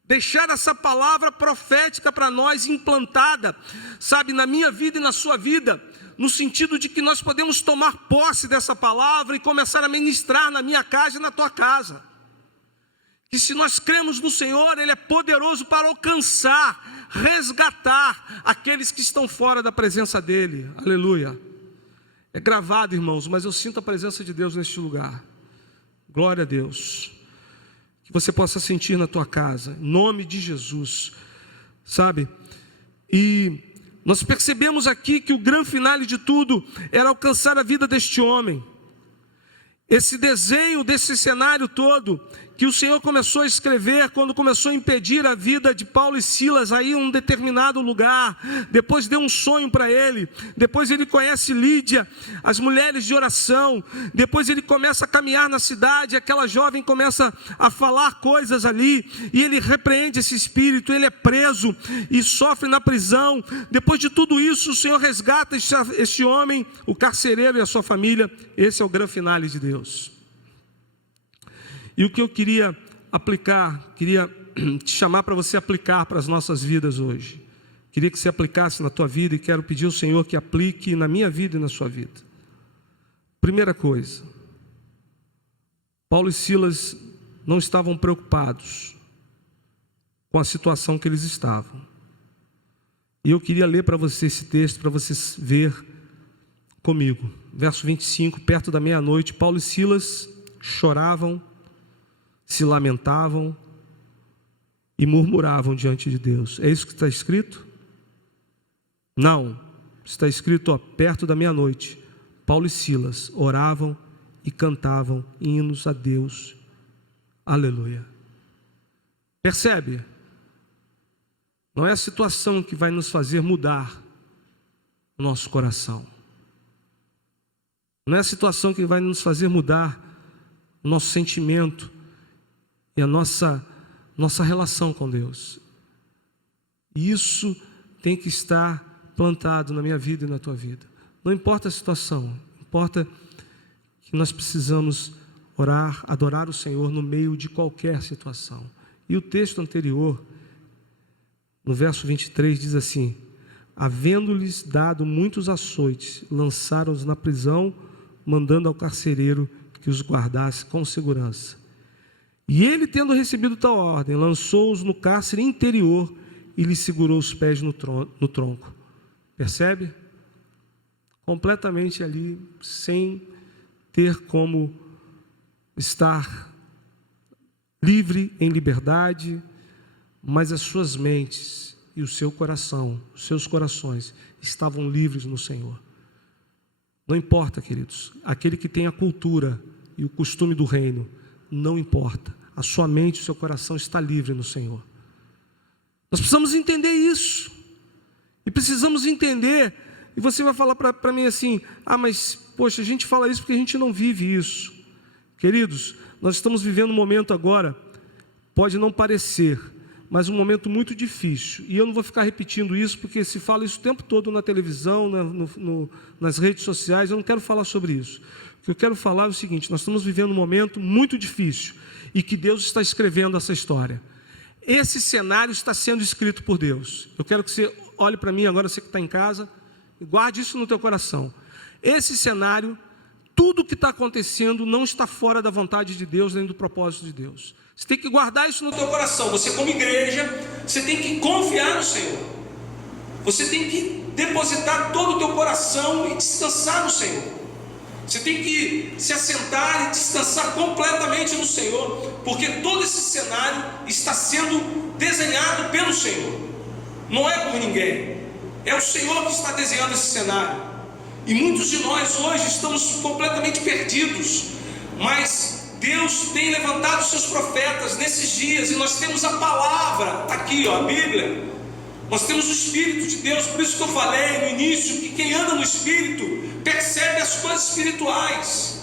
Deixar essa palavra profética para nós implantada, sabe, na minha vida e na sua vida, no sentido de que nós podemos tomar posse dessa palavra e começar a ministrar na minha casa e na tua casa. Que se nós cremos no Senhor, Ele é poderoso para alcançar, resgatar aqueles que estão fora da presença dEle. Aleluia. É gravado, irmãos, mas eu sinto a presença de Deus neste lugar. Glória a Deus. Que você possa sentir na tua casa, em nome de Jesus, sabe? E nós percebemos aqui que o grande finale de tudo era alcançar a vida deste homem. Esse desenho desse cenário todo que o Senhor começou a escrever quando começou a impedir a vida de Paulo e Silas aí em um determinado lugar, depois deu um sonho para ele, depois ele conhece Lídia, as mulheres de oração, depois ele começa a caminhar na cidade, aquela jovem começa a falar coisas ali, e ele repreende esse espírito, ele é preso e sofre na prisão. Depois de tudo isso, o Senhor resgata este homem, o carcereiro e a sua família. Esse é o grande finale de Deus. E o que eu queria aplicar, queria te chamar para você aplicar para as nossas vidas hoje. Queria que você aplicasse na tua vida e quero pedir ao Senhor que aplique na minha vida e na sua vida. Primeira coisa, Paulo e Silas não estavam preocupados com a situação que eles estavam. E eu queria ler para você esse texto, para você ver comigo. Verso 25, perto da meia-noite, Paulo e Silas choravam, se lamentavam e murmuravam diante de Deus. É isso que está escrito? Não, está escrito, perto da meia-noite, Paulo e Silas oravam e cantavam hinos a Deus. Aleluia. Percebe? Não é a situação que vai nos fazer mudar o nosso coração. Não é a situação que vai nos fazer mudar o nosso sentimento e a nossa relação com Deus. Isso tem que estar plantado na minha vida e na tua vida. Não importa a situação, importa que nós precisamos orar, adorar o Senhor no meio de qualquer situação. E o texto anterior, no verso 23, diz assim: havendo-lhes dado muitos açoites, lançaram-os na prisão, mandando ao carcereiro que os guardasse com segurança. E ele, tendo recebido tal ordem, lançou-os no cárcere interior e lhe segurou os pés no tronco. Percebe? Completamente ali, sem ter como estar livre em liberdade, mas as suas mentes e o seu coração, os seus corações estavam livres no Senhor. Não importa, queridos, aquele que tem a cultura e o costume do reino, não importa, a sua mente e o seu coração está livre no Senhor. Nós precisamos entender isso, e precisamos entender. E você vai falar para mim assim: mas poxa, a gente fala isso porque a gente não vive isso. Queridos, nós estamos vivendo um momento agora, pode não parecer, mas um momento muito difícil, e eu não vou ficar repetindo isso, porque se fala isso o tempo todo na televisão, nas redes sociais. Eu não quero falar sobre isso. O que eu quero falar é o seguinte: nós estamos vivendo um momento muito difícil, e que Deus está escrevendo essa história. Esse cenário está sendo escrito por Deus. Eu quero que você olhe para mim agora, você que está em casa, e guarde isso no teu coração. Esse cenário, tudo que está acontecendo não está fora da vontade de Deus, nem do propósito de Deus. Você tem que guardar isso no teu coração. Você, como igreja, você tem que confiar no Senhor. Você tem que depositar todo o teu coração e descansar no Senhor. Você tem que se assentar e descansar completamente no Senhor, porque todo esse cenário está sendo desenhado pelo Senhor. Não é por ninguém. É o Senhor que está desenhando esse cenário. E muitos de nós hoje estamos completamente perdidos, mas Deus tem levantado seus profetas nesses dias, e nós temos a palavra aqui, a Bíblia. Nós temos o Espírito de Deus. Por isso que eu falei no início que quem anda no Espírito percebe as coisas espirituais.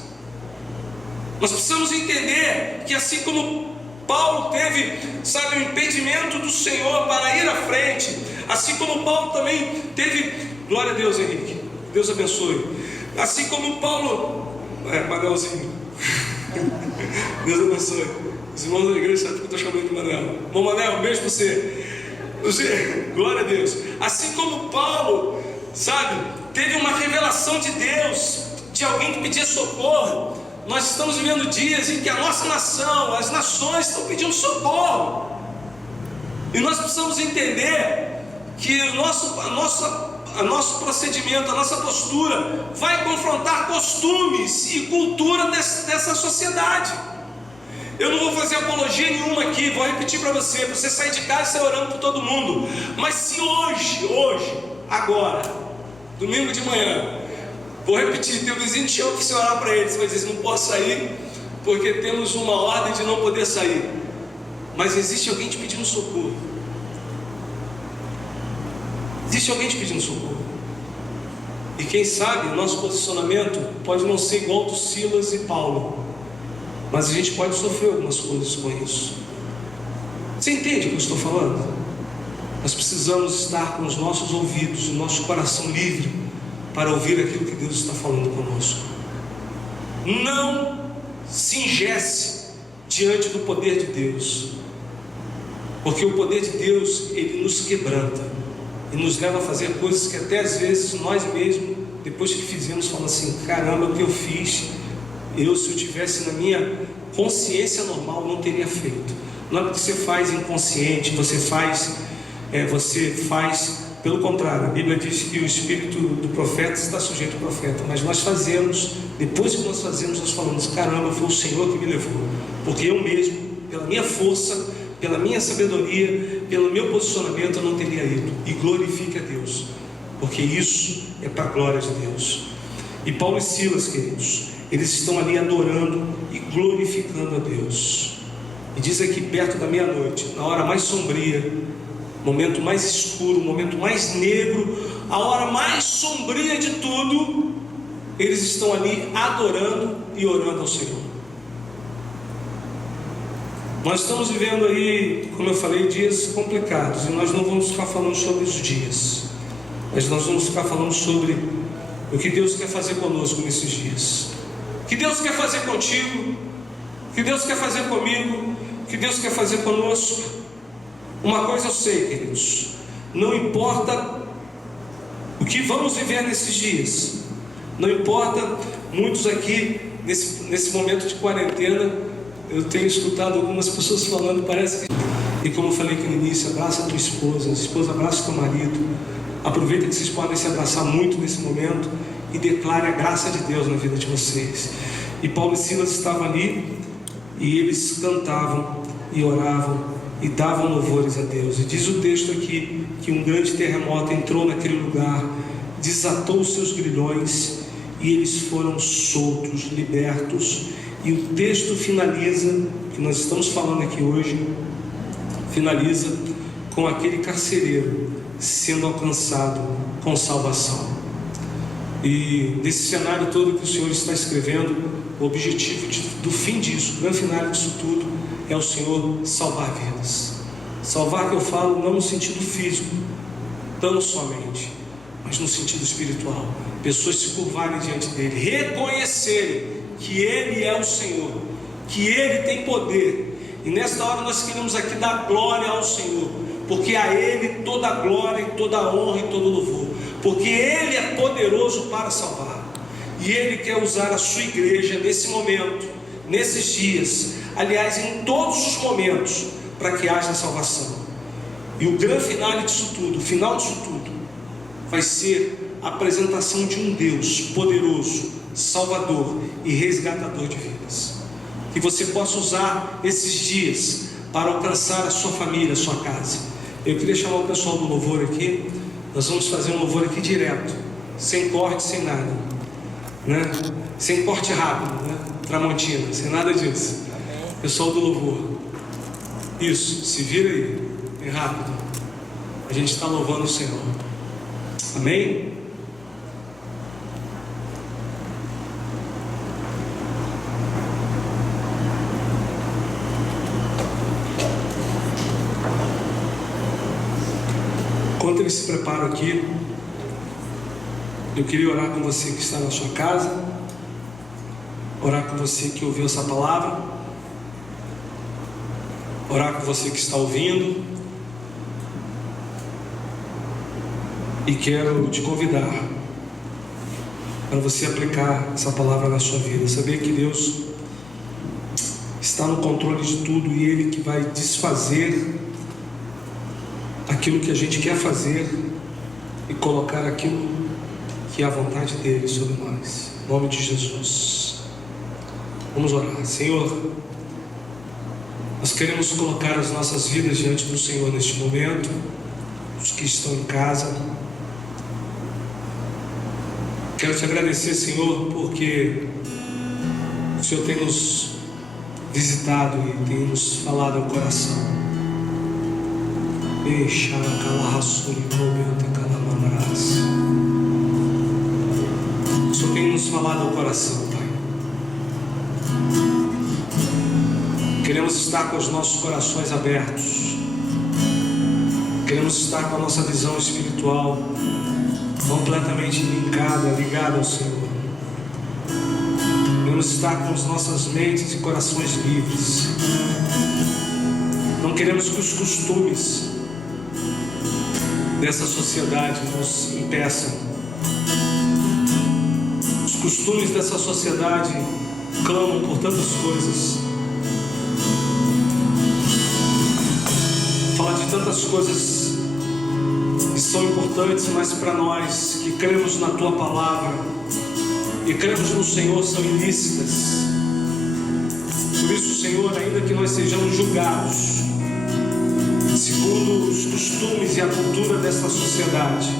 Nós precisamos entender que assim como Paulo teve, o impedimento do Senhor para ir à frente, assim como Paulo também teve, glória a Deus, Henrique, Deus abençoe, assim como Paulo, Manuelzinho, Deus abençoe, os irmãos da igreja sabem que eu estou chamando de Manuel. Bom, Manuel, um beijo para você, glória a Deus. Assim como Paulo, teve uma revelação de Deus, de alguém que pedia socorro. Nós estamos vivendo dias em que a nossa nação, as nações estão pedindo socorro, e nós precisamos entender que o nosso procedimento, a nossa postura vai confrontar costumes e cultura dessa sociedade. Eu não vou fazer apologia nenhuma aqui, vou repetir para você sair de casa e sair orando por todo mundo. Mas se hoje, agora, domingo de manhã, vou repetir, teu vizinho te chama para você orar para ele, você vai dizer: não posso sair porque temos uma ordem de não poder sair. Mas existe alguém te pedindo socorro. Existe alguém te pedindo socorro. E quem sabe o nosso posicionamento pode não ser igual ao do Silas e Paulo, mas a gente pode sofrer algumas coisas com isso. Você entende o que eu estou falando? Nós precisamos estar com os nossos ouvidos, o nosso coração livre para ouvir aquilo que Deus está falando conosco. Não se engesse diante do poder de Deus, porque o poder de Deus, ele nos quebranta e nos leva a fazer coisas que até às vezes nós mesmos, depois que fizemos, falamos assim: caramba, o que eu fiz, se eu tivesse na minha consciência normal, não teria feito. Não é porque você faz inconsciente, você faz pelo contrário. A Bíblia diz que o espírito do profeta está sujeito ao profeta, mas nós fazemos, depois que nós fazemos, nós falamos: caramba, foi o Senhor que me levou, porque eu mesmo, pela minha força, pela minha sabedoria, pelo meu posicionamento, eu não teria ido. E glorifique a Deus, porque isso é para a glória de Deus. E Paulo e Silas, queridos, eles estão ali adorando e glorificando a Deus. E diz aqui, perto da meia-noite, na hora mais sombria, momento mais escuro, momento mais negro, a hora mais sombria de tudo, eles estão ali adorando e orando ao Senhor. Nós estamos vivendo aí, como eu falei, dias complicados, e nós não vamos ficar falando sobre os dias, mas nós vamos ficar falando sobre o que Deus quer fazer conosco nesses dias. O que Deus quer fazer contigo, o que Deus quer fazer comigo, o que Deus quer fazer conosco. Uma coisa eu sei, queridos, não importa o que vamos viver nesses dias, não importa, muitos aqui, nesse momento de quarentena, eu tenho escutado algumas pessoas falando, parece que... E como eu falei aqui no início, abraça a tua esposa abraça o teu marido, aproveita que vocês podem se abraçar muito nesse momento, e declare a graça de Deus na vida de vocês. E Paulo e Silas estavam ali, e eles cantavam, e oravam, e davam louvores a Deus. E diz o texto aqui, que um grande terremoto entrou naquele lugar, desatou os seus grilhões, e eles foram soltos, libertos. E o texto finaliza, que nós estamos falando aqui hoje, finaliza com aquele carcereiro sendo alcançado com salvação. E nesse cenário todo que o Senhor está escrevendo, o objetivo do fim disso, o grande final disso tudo, é o Senhor salvar vidas. Salvar, que eu falo, não no sentido físico, tão somente, mas no sentido espiritual. Pessoas se curvarem diante dele, reconhecerem que Ele é o Senhor, que Ele tem poder. E nesta hora nós queremos aqui dar glória ao Senhor, porque a Ele toda a glória, e toda a honra e todo o louvor, porque Ele é poderoso para salvar, e Ele quer usar a sua igreja nesse momento, nesses dias, aliás, em todos os momentos, para que haja salvação. E o grande final disso tudo, o final disso tudo, vai ser a apresentação de um Deus poderoso, salvador e resgatador de vidas. Que você possa usar esses dias para alcançar a sua família, a sua casa. Eu queria chamar o pessoal do louvor aqui. Nós vamos fazer um louvor aqui direto, sem corte, sem nada, né? Sem corte rápido, né? Tramontina, sem nada disso. Pessoal do louvor, isso, se vira aí, bem rápido. A gente está louvando o Senhor. Amém? Enquanto eles se preparam aqui, eu queria orar com você que está na sua casa, orar com você que ouviu essa palavra, orar com você que está ouvindo, e quero te convidar para você aplicar essa palavra na sua vida, saber que Deus está no controle de tudo, e Ele que vai desfazer aquilo que a gente quer fazer e colocar aquilo que é a vontade dele sobre nós, em nome de Jesus. Vamos orar. Senhor, nós queremos colocar as nossas vidas diante do Senhor neste momento, os que estão em casa. Quero te agradecer, Senhor, porque o Senhor tem nos visitado e tem nos falado ao coração. O Senhor tem nos falado ao coração, Pai. Queremos estar com os nossos corações abertos, queremos estar com a nossa visão espiritual completamente ligada ao Senhor. Queremos estar com as nossas mentes e corações livres. Não queremos que os costumes dessa sociedade nos impeçam. Os costumes dessa sociedade clamam por tantas coisas, fala de tantas coisas que são importantes, mas para nós que cremos na Tua palavra e cremos no Senhor, são ilícitas. Por isso, Senhor, ainda que nós sejamos julgados segundo os costumes e a cultura desta sociedade,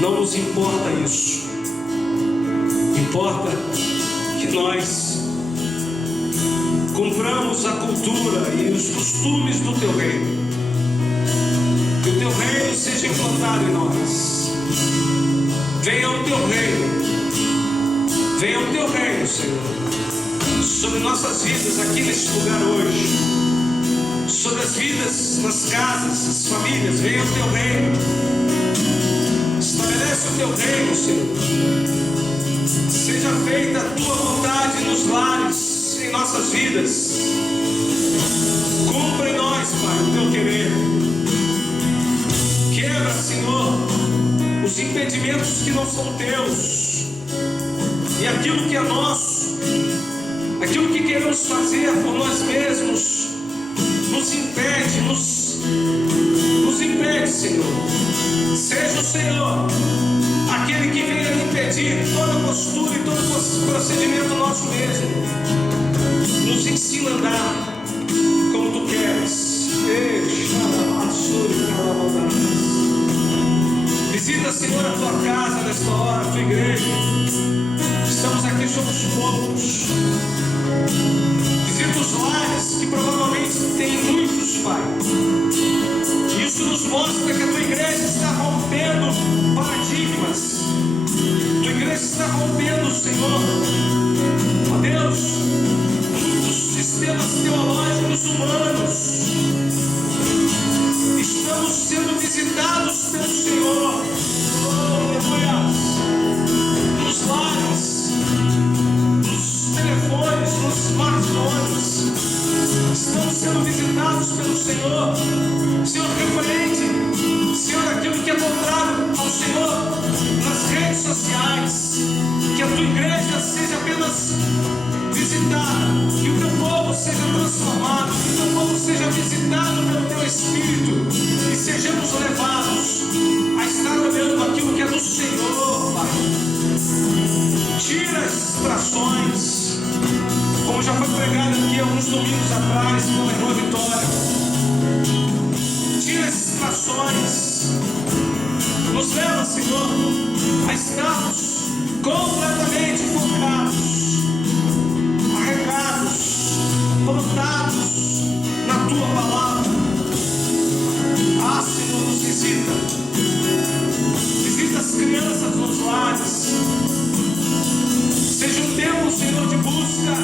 não nos importa isso. Importa que nós cumpramos a cultura e os costumes do teu reino. Que o teu reino seja implantado em nós. Venha o teu reino. Venha o teu reino, Senhor, sobre nossas vidas aqui neste lugar hoje, sobre as vidas nas casas, as famílias. Venha o teu reino. Estabelece o teu reino, Senhor. Seja feita a tua vontade nos lares, em nossas vidas. Cumpra em nós, Pai, o teu querer. Quebra, Senhor, os impedimentos que não são teus. E aquilo que é nosso, aquilo que queremos fazer por nós mesmos, nos impede, nos impede, Senhor. Seja o Senhor aquele que venha impedir toda postura e todo procedimento nosso mesmo. Nos ensina a andar como tu queres. Visita, Senhor, a tua casa nesta hora, a tua igreja. Estamos aqui, somos poucos. Visita os lares que provavelmente têm muitos, Pai. Isso nos mostra que a tua igreja está rompendo paradigmas. A tua igreja está rompendo, Senhor, ó Deus, muitos sistemas teológicos humanos. Estamos sendo visitados pelo Senhor. Nos lares, nos telefones, nos smartphones, estamos sendo visitados pelo Senhor. Senhor, repreende, Senhor, aquilo que é contrário ao Senhor nas redes sociais. Que a tua igreja seja apenas visitada, que o teu povo seja transformado, que o teu povo seja visitado pelo teu Espírito e sejamos levados a estar olhando aquilo que é do Senhor, Pai. Tira as distrações, como já foi pregado aqui alguns domingos atrás pela irmã Vitória. Tira as distrações, nos leva, Senhor, a estarmos completamente focados, arregados, plantados na tua palavra. Ah, Senhor, nos visita. Visita as crianças nos lares. Seja um tempo, Senhor, de busca,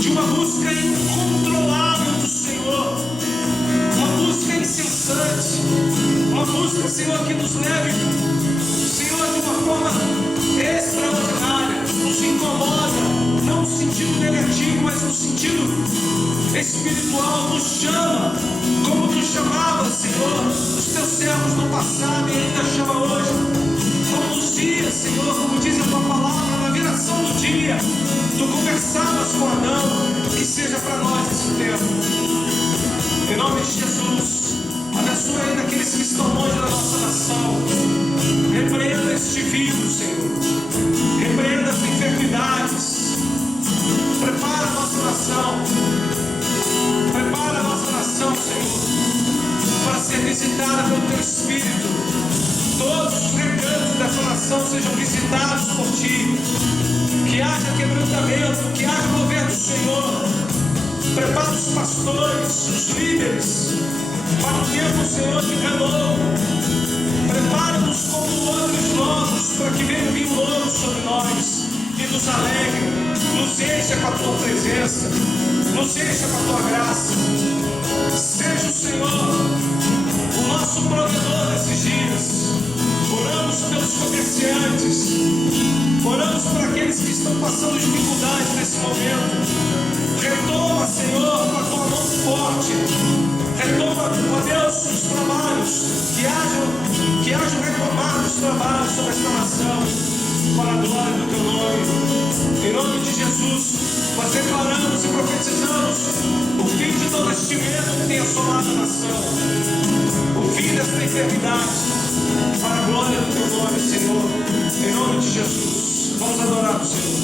de uma busca incontrolável do Senhor, uma busca incessante, uma busca, Senhor, que nos leve, Senhor, de uma forma extraordinária, nos incomoda, não no sentido negativo, mas no sentido espiritual. Nos chama como tu chamavas, Senhor, os teus servos no passado e ainda chama hoje. Conduzia, Senhor, como diz a tua palavra, na viração do dia, tu conversavas com Adão. Que seja para nós esse tempo, em nome de Jesus. Abençoa ainda aqueles que estão longe da nossa nação. Repreenda este vírus, Senhor. Repreenda as enfermidades. Prepara a nossa nação. Prepara a nossa nação, Senhor, para ser visitada pelo teu Espírito. Todos os recantos dessa nação sejam visitados por ti. Que haja quebrantamento, que haja mover do Senhor. Prepara os pastores, os líderes, para o tempo, Senhor, de renovo. Prepara-nos como outros novos, para que venha vir novo sobre nós e nos alegre, nos encha com a tua presença, nos encha com a tua graça. Seja o Senhor o nosso provedor nesses dias. Oramos pelos comerciantes, oramos por aqueles que estão passando dificuldades nesse momento. Retoma, Senhor, com a tua mão forte. Retoma, ó Deus, os trabalhos, que haja retomado os trabalhos sobre esta nação, para a glória do teu nome. Em nome de Jesus, nós declaramos e profetizamos o fim de todo este medo que tem assolado a nação, o fim desta enfermidade, para a glória do teu nome, Senhor. Em nome de Jesus, vamos adorar o Senhor.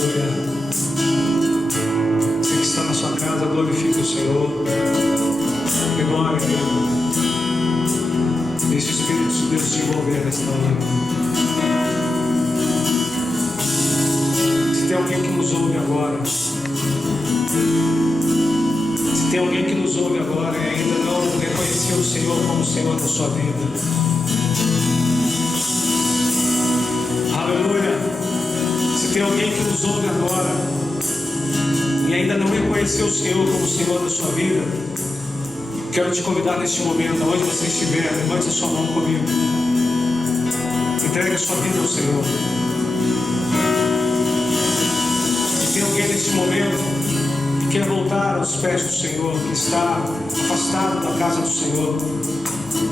Aleluia. Você que está na sua casa, glorifique o Senhor. Que glória a Deus. Deixe o Espírito de Deus te envolver nesta hora. Se tem alguém que nos ouve agora, se tem alguém que nos ouve agora e ainda não reconheceu o Senhor como o Senhor da sua vida, aleluia. Se tem alguém que nos ouve agora e ainda não reconheceu o Senhor como o Senhor da sua vida, quero te convidar neste momento, onde você estiver, levante a sua mão comigo. Entregue a sua vida ao Senhor. Se tem alguém neste momento que quer voltar aos pés do Senhor, que está afastado da casa do Senhor,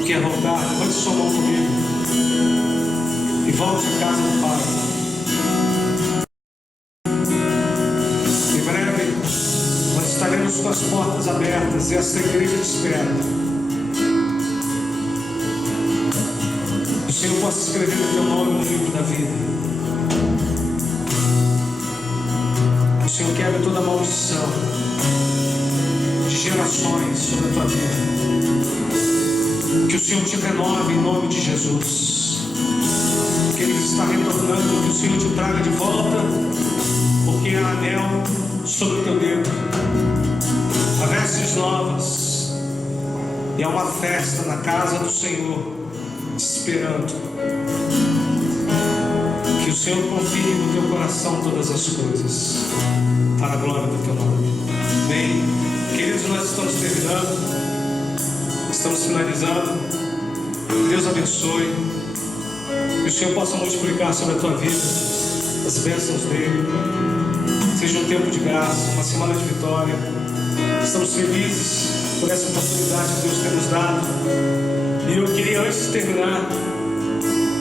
quer voltar, levante a sua mão comigo e volte à casa do Pai. Em breve nós estaremos com as portas abertas e essa igreja te espera. O Senhor possa escrever o teu nome no livro da vida. O Senhor quebra toda maldição de gerações sobre a tua vida. Que o Senhor te renove em nome de Jesus. Que Ele está retornando, que o Senhor te traga de volta, porque há anel sobre o teu dedo, há vestes novas, e há uma festa na casa do Senhor te esperando. Que o Senhor confie no teu coração todas as coisas, para a glória do teu nome. Amém. Queridos, nós estamos terminando, estamos finalizando. Deus abençoe. Que o Senhor possa multiplicar sobre a tua vida as bênçãos dele. Seja um tempo de graça, uma semana de vitória. Estamos felizes por essa oportunidade que Deus tem nos dado. E eu queria, antes de terminar,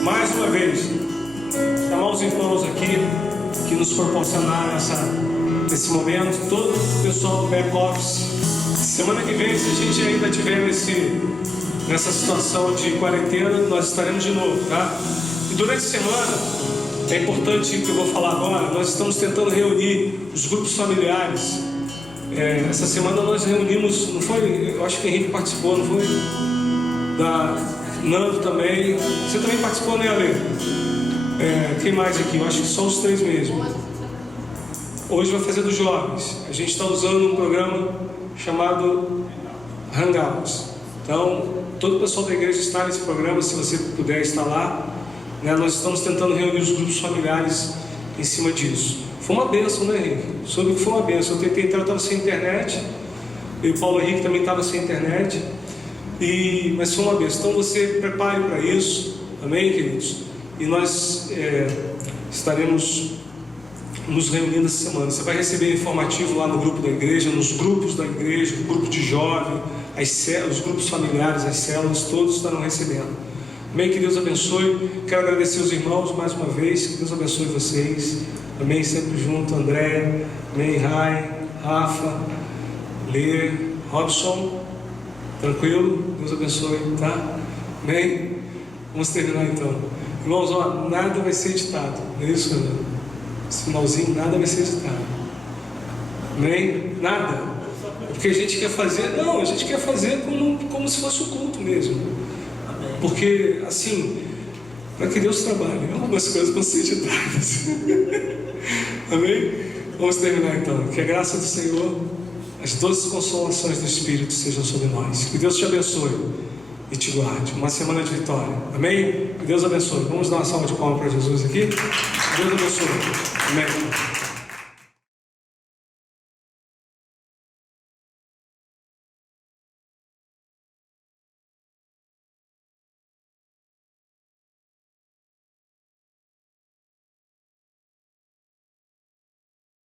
mais uma vez, chamar os irmãos aqui que nos proporcionaram esse momento, todo o pessoal do back-office. Semana que vem, se a gente ainda estiver nessa situação de quarentena, nós estaremos de novo, tá? E durante a semana, é importante o que eu vou falar agora, nós estamos tentando reunir os grupos familiares. Essa semana nós reunimos, não foi? Eu acho que o Henrique participou, não foi? Da Nando também. Você também participou, né, Ale? Quem mais aqui? Eu acho que só os 3 mesmo. Hoje vai fazer dos jovens. A gente está usando um programa chamado Hangouts. Então, todo o pessoal da igreja está nesse programa, se você puder estar lá. Né? Nós estamos tentando reunir os grupos familiares em cima disso. Foi uma bênção, né, Henrique? Soube que foi uma bênção. Eu tentei entrar, eu estava sem internet. E o Paulo Henrique também estava sem internet. Mas foi uma bênção. Então você prepare para isso. Amém, queridos? E nós estaremos nos reunindo essa semana. Você vai receber informativo lá no grupo da igreja, nos grupos da igreja, o grupo de jovem, os grupos familiares, as células, todos estarão recebendo. Amém? Que Deus abençoe. Quero agradecer os irmãos mais uma vez. Que Deus abençoe vocês. Amém? Sempre junto, André, amém, Rai, Rafa, Lê, Robson. Tranquilo? Deus abençoe, tá? Amém? Vamos terminar então. Irmãos, ó, nada vai ser editado. Não é isso, Ana? Esse finalzinho, nada vai ser editado. Amém? Nada. Porque a gente quer fazer, não, a gente quer fazer como se fosse o culto mesmo. Porque, assim, para que Deus trabalhe, algumas coisas vão ser editadas. Amém? Vamos terminar então. Que a graça do Senhor, as doces consolações do Espírito sejam sobre nós. Que Deus te abençoe e te guarde. Uma semana de vitória. Amém? Que Deus abençoe. Vamos dar uma salva de palmas para Jesus aqui. Deus abençoe. Amém.